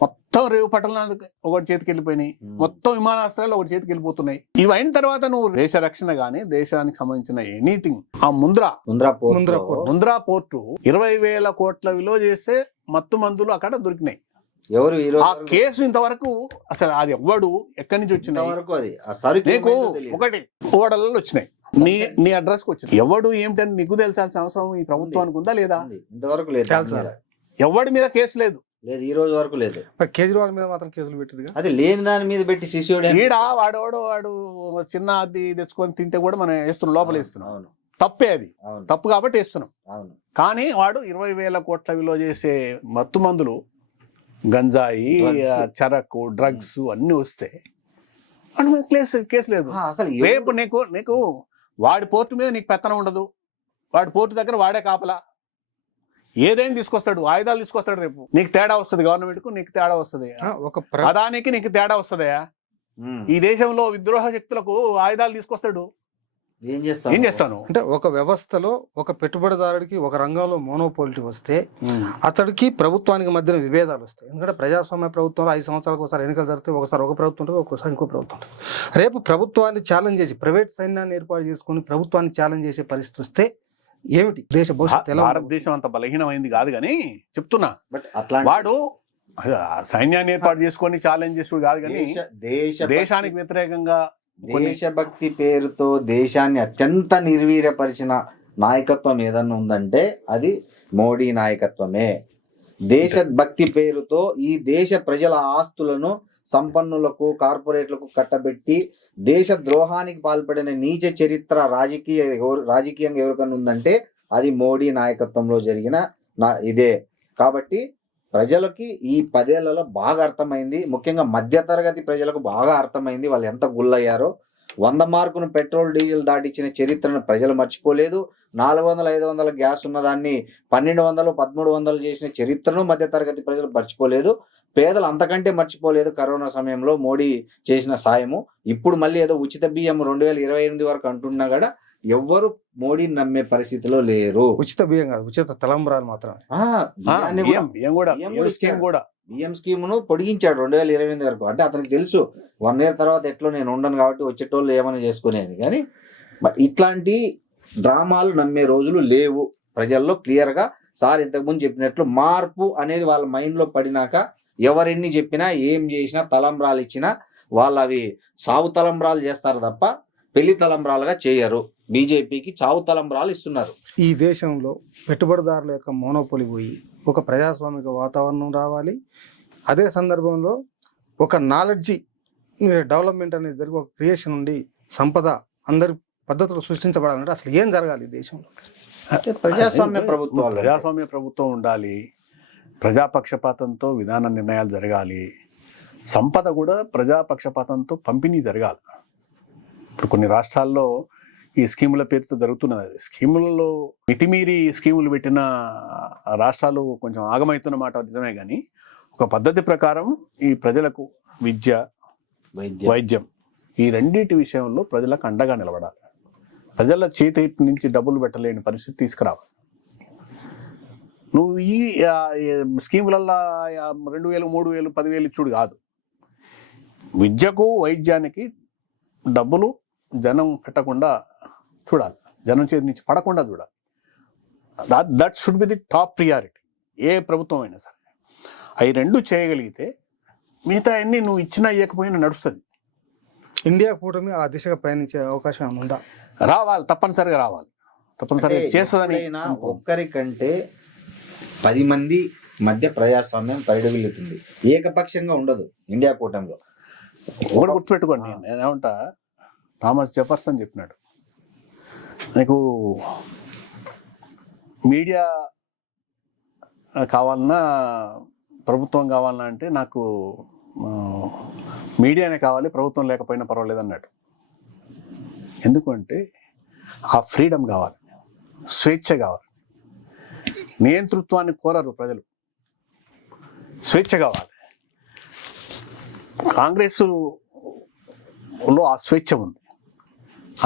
మొత్తం రేవు పట్టణాలు ఒకటి చేతికి వెళ్ళిపోయినాయి, మొత్తం విమానాశ్రయాలు ఒకటి చేతికి వెళ్ళిపోతున్నాయి. ఇవి అయిన తర్వాత నువ్వు దేశ రక్షణ కానీ దేశానికి సంబంధించిన ఎనీథింగ్, ఆ ముంద్రా పోర్టు 20,000 కోట్ల విలువ చేస్తే మత్తు మందులు అక్కడ దొరికినాయి. ఆ కేసు ఇంతవరకు అసలు అది ఎవ్వడు ఎక్కడి నుంచి వచ్చినాయి? నీకు ఒకటి ఓడలలో వచ్చినాయి, నీ అడ్రస్ కి వచ్చింది. ఎవడు ఏమిటని నీకు తెలిసాల్సిన అవసరం ఈ ప్రభుత్వానికి ఉందా లేదా? ఇంతవరకు లేదు. ఎవడి మీద కేసు లేదు, ఈ రోజు వరకు లేదు. కేజ్రీవాల్ మీద మాత్రం కేసులు పెట్టింది. అది లేని దాని మీద పెట్టి ఈడ వాడు చిన్న అది తెచ్చుకొని తింటే కూడా మనం వేస్తున్నాం, లోపల వేస్తున్నాం. తప్పే అది, తప్పు కాబట్టి వేస్తున్నాం. కానీ వాడు 20,000 కోట్ల విలువ చేసే మత్తు మందులు, గంజాయి, చరకు, డ్రగ్స్ అన్ని వస్తే వాడి మీద కేసు లేదు. అసలు రేపు నీకు వాడి పోర్టు మీద నీకు పెత్తనం ఉండదు, వాడి పోర్టు దగ్గర వాడే కాపలా, ఏదైనా తీసుకొస్తాడు, ఆయుధాలు తీసుకొస్తాడు. రేపు నీకు తేడా వస్తుంది, గవర్నమెంట్ కు నీకు తేడా వస్తుంది, అదానికి నీకు తేడా వస్తుందయా? ఈ దేశంలో విద్రోహ శక్తులకు ఆయుధాలు తీసుకొస్తాడు, ఏం చేస్తాను అంటే ఒక వ్యవస్థలో ఒక పెట్టుబడిదారుడికి ఒక రంగంలో మోనోపాలిటీ వస్తే అతడికి ప్రభుత్వానికి మధ్యన విభేదాలు వస్తాయి. ఎందుకంటే ప్రజాస్వామ్య ప్రభుత్వంలో 5 సంవత్సరాలకు ఒకసారి ఎన్నికలు జరిగితే ఒకసారి ఒక ప్రభుత్వం ఉంటుంది, ఒకసారి ఇంకో ప్రభుత్వం ఉంటుంది. రేపు ప్రభుత్వాన్ని ఛాలెంజ్ చేసి ప్రైవేట్ సైన్యాన్ని ఏర్పాటు చేసుకుని ప్రభుత్వాన్ని ఛాలెంజ్ చేసే పరిస్థితి వస్తే ఏమిటి దేశ భవిష్యత్తు? భారతదేశం అంత బలహీనమైంది కాదు కానీ చెప్తున్నా, వాడు సైన్యాన్ని ఏర్పాటు చేసుకొని ఛాలెంజ్ చేసుడు కాదు కానీ దేశానికి వ్యతిరేకంగా దేశభక్తి పేరుతో దేశాన్ని అత్యంత నిర్వీర్యపరిచిన నాయకత్వం ఏదన్నా ఉందంటే అది మోడీ నాయకత్వమే. దేశభక్తి పేరుతో ఈ దేశ ప్రజల ఆస్తులను సంపన్నులకు, కార్పొరేట్లకు కట్టబెట్టి దేశ ద్రోహానికి పాల్పడిన నీచ చరిత్ర రాజకీయంగా ఎవరికన్నా ఉందంటే అది మోడీ నాయకత్వంలో జరిగిన ఇదే. కాబట్టి ప్రజలకి ఈ 10 ఏళ్లలో బాగా అర్థమైంది, ముఖ్యంగా మధ్యతరగతి ప్రజలకు బాగా అర్థమైంది వాళ్ళు ఎంత గుల్లయ్యారో. 100 మార్కును పెట్రోల్ డీజిల్ దాటించిన చరిత్రను ప్రజలు మర్చిపోలేదు. 400-500 గ్యాస్ ఉన్నదాన్ని 1200-1300 చేసిన చరిత్రను మధ్యతరగతి ప్రజలు మర్చిపోలేదు. పేదలు అంతకంటే మర్చిపోలేదు కరోనా సమయంలో మోడీ చేసిన సాయము. ఇప్పుడు మళ్ళీ ఏదో ఉచిత బియ్యం 2028 వరకు అంటున్నా కూడా ఎవ్వరు మోడీని నమ్మే పరిస్థితిలో లేరు. ఉచిత బియ్యం కాదు, ఉచిత తలంబ్రాలు మాత్రమే. బియ్యం స్కీమ్ ను పొడిగించాడు 2028 వరకు. అంటే అతనికి తెలుసు 1 year తర్వాత ఎట్లో నేను ఉండను కాబట్టి వచ్చేటోళ్ళు ఏమైనా చేసుకునేది. కానీ ఇట్లాంటి డ్రామాలు నమ్మే రోజులు లేవు ప్రజల్లో. క్లియర్ గా సార్ ఇంతకుముందు చెప్పినట్లు మార్పు అనేది వాళ్ళ మైండ్ లో పడినాక ఎవరెన్ని చెప్పినా ఏం చేసినా తలంబ్రాలు ఇచ్చినా వాళ్ళు అవి సావు తలంబ్రాలు చేస్తారు తప్ప పెళ్లి తలంబ్రాలుగా చేయరు. బీజేపీకి చావు తలంబ్రాలు ఇస్తున్నారు. ఈ దేశంలో పెట్టుబడిదారుల యొక్క మోనోపోలి పోయి ఒక ప్రజాస్వామిక వాతావరణం రావాలి. అదే సందర్భంలో ఒక నాలెడ్జి డెవలప్మెంట్ అనేది జరిగి ఒక క్రియేషన్ ఉండి సంపద అందరి పద్ధతులు సృష్టించబడాలంటే అసలు ఏం జరగాలి ఈ దేశంలో? ప్రజాస్వామ్య ప్రభుత్వం ఉండాలి, ప్రజాపక్షపాతంతో విధాన నిర్ణయాలు జరగాలి, సంపద కూడా ప్రజాపక్షపాతంతో పంపిణీ జరగాలి. ఇప్పుడు కొన్ని రాష్ట్రాల్లో ఈ స్కీముల పేరుతో జరుగుతున్నది. స్కీములలో మితిమీరి స్కీములు పెట్టిన రాష్ట్రాలు కొంచెం ఆగమవుతున్న మాట నిజమే, కానీ ఒక పద్ధతి ప్రకారం ఈ ప్రజలకు విద్య, వైద్యం ఈ రెండింటి విషయంలో ప్రజలకు అండగా నిలబడాలి. ప్రజల చేతి నుంచి డబ్బులు పెట్టలేని పరిస్థితి తీసుకురావాలి. నువ్వు ఈ స్కీములల్లో 2,000, 3,000, 10,000 ఇచ్చుడు కాదు. విద్యకు వైద్యానికి డబ్బులు జనం పెట్టకుండా చూడాలి, జనం చేతి నుంచి పడకుండా చూడాలి. That should be the top priority ఏ ప్రభుత్వం అయినా సరే. అవి రెండు చేయగలిగితే మిగతా అన్ని నువ్వు ఇచ్చినా ఇవ్వకపోయినా నడుస్తుంది. ఇండియా కూటమి ఆ దిశగా పయనించే అవకాశం ఉందా? రావాలి, తప్పనిసరిగా రావాలి, తప్పనిసరిగా చేస్తుందని. ఒక్కరికంటే 10 మంది మధ్య ప్రజాస్వామ్యం పరిడవిల్లుతుంది, ఏకపక్షంగా ఉండదు ఇండియా కూటమిలో. ఒకటి గుర్తుపెట్టుకోండి, నేనేమంటా, థామస్ జెఫర్సన్ చెప్పినాడు, నీకు మీడియా కావాలన్నా ప్రభుత్వం కావాలన్నా అంటే నాకు మీడియానే కావాలి, ప్రభుత్వం లేకపోయినా పర్వాలేదు అన్నాడు. ఎందుకంటే ఆ ఫ్రీడమ్ కావాలి, స్వేచ్ఛ కావాలి. నియంతృత్వాన్ని కోరరు ప్రజలు, స్వేచ్ఛ కావాలి. కాంగ్రెస్లో ఆ స్వేచ్ఛ ఉంది.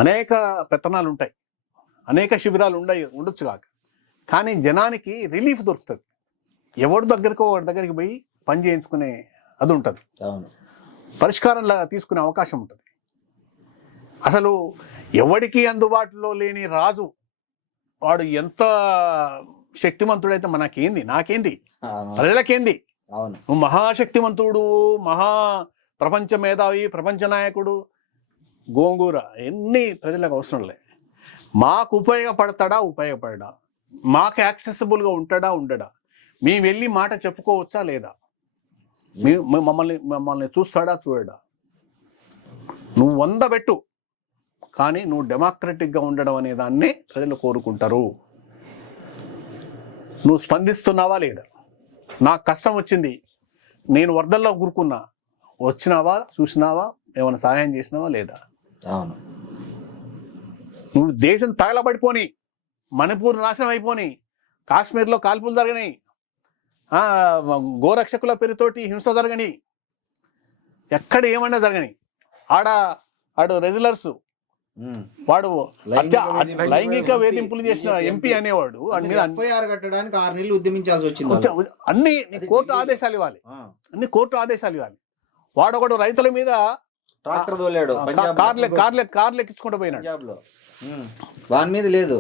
అనేక పెత్తనాలు ఉంటాయి, అనేక శిబిరాలు ఉండొచ్చు కాక, కానీ జనానికి రిలీఫ్ దొరుకుతుంది. ఎవరి దగ్గరికి పోయి పని చేయించుకునే అది ఉంటుంది, పరిష్కారంలా తీసుకునే అవకాశం ఉంటుంది. అసలు ఎవడికి అందుబాటులో లేని రాజు వాడు ఎంత శక్తిమంతుడైతే మనకేంది, నాకేంది, ప్రజలకేంది? నువ్వు మహాశక్తిమంతుడు, మహా ప్రపంచ మేధావి, ప్రపంచ నాయకుడు, గోంగూర ఎన్ని ప్రజలకు అవసరం లే. మాకు ఉపయోగపడడా, మాకు యాక్సెసిబుల్గా ఉండడా, మేము వెళ్ళి మాట చెప్పుకోవచ్చా లేదా, మమ్మల్ని చూస్తాడా చూడడా. నువ్వు 100 పెట్టు, కానీ నువ్వు డెమోక్రటిక్గా ఉండడం అనే దాన్నే ప్రజలు కోరుకుంటారు. నువ్వు స్పందిస్తున్నావా లేదా, నాకు కష్టం వచ్చింది, నేను వరదల్లో కూరుకున్నా, వచ్చినావా, చూసినావా, ఏమైనా సహాయం చేసినావా లేదా. నువ్వు దేశం తగలబడిపోని, మణిపూర్ నాశనం అయిపోని, కాశ్మీర్లో కాల్పులు జరగని, గోరక్షకుల పేరుతోటి హింస జరగని, ఎక్కడ ఏమన్నా జరగని, ఆడు రెగ్యులర్స్, వాడు లైంగిక వేధింపులు చేసిన ఎంపీ అనేవాడు కట్టడానికి 6 నెలలు ఉద్యమించాల్సి వచ్చింది. అన్ని కోర్టు ఆదేశాలు ఇవ్వాలి, వాడు ఒకడు రైతుల మీద ట్రాక్టర్ తోలాడు, కార్లు ఎక్కించుకుంటూ పోయినాడు, వాని మీద లేదు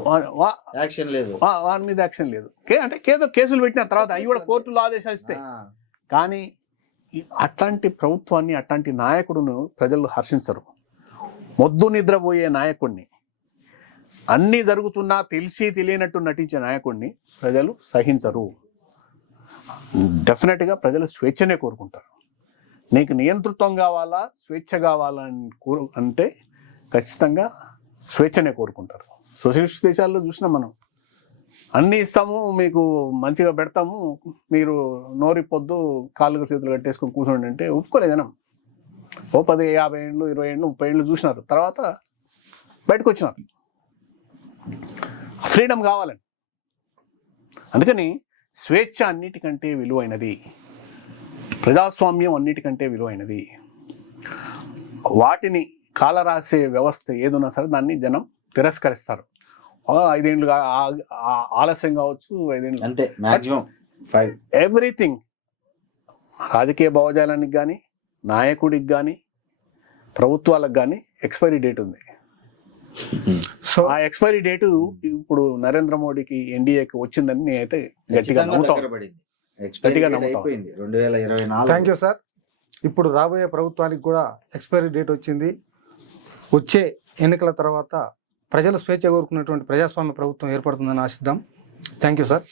యాక్షన్ లేదు, వాని మీద యాక్షన్ లేదు. అంటే కేసులు పెట్టిన తర్వాత అవి కూడా కోర్టులో ఆదేశాలు ఇస్తాయి. కానీ అట్లాంటి ప్రభుత్వాన్ని, అట్లాంటి నాయకుడును ప్రజలు హర్షించరు. మొద్దు నిద్రపోయే నాయకుడిని, అన్నీ జరుగుతున్నా తెలిసి తెలియనట్టు నటించే నాయకుడిని ప్రజలు సహించరు. డెఫినెట్గా ప్రజలు స్వేచ్ఛనే కోరుకుంటారు. నీకు నియంతృత్వం కావాలా, స్వేచ్ఛ కావాలని అంటే ఖచ్చితంగా స్వేచ్ఛనే కోరుకుంటారు. సోషలిస్ట్ దేశాల్లో చూసినాం మనం, అన్నీ ఇస్తాము, మీకు మంచిగా పెడతాము, మీరు నోరిపోద్దు, కాళ్ళు చేతులు కట్టేసుకొని కూర్చోండి అంటే ఒప్పుకోలే జనం. 10, 50 ఏళ్ళు, 20 ఏళ్ళు, 30 ఏళ్ళు చూసినారు, తర్వాత బయటకు వచ్చినారు. ఫ్రీడమ్ కావాలని. అందుకని స్వేచ్ఛ అన్నిటికంటే విలువైనది, ప్రజాస్వామ్యం అన్నిటికంటే విలువైనది. వాటిని కాలరాసే వ్యవస్థ ఏదున్నా సరే దాన్ని జనం తిరస్కరిస్తారు. 5 ఏళ్ళు ఆలస్యం కావచ్చు, 5 ఏళ్ళు అంటే మ్యాక్సిమం 5. ఎవ్రీథింగ్, రాజకీయ భావజాలానికి కానీ, నాయకుడికి కానీ, ప్రభుత్వాలకు కానీ ఎక్స్పైరీ డేట్ ఉంది. సో ఆ ఎక్స్పైరీ డేటు ఇప్పుడు నరేంద్ర మోడీకి, ఎన్డీఏకి వచ్చిందని నేనైతే గట్టిగా నమ్ముతాను. Thank you sir. ఇప్పుడు రాబోయే ప్రభుత్వానికి కూడా ఎక్స్పైరీ డేట్ వచ్చింది. వచ్చే ఎన్నికల తర్వాత ప్రజలు స్వేచ్ఛ కోరుకున్నటువంటి ప్రజాస్వామ్య ప్రభుత్వం ఏర్పడుతుందని ఆశిద్దాం. Thank you sir.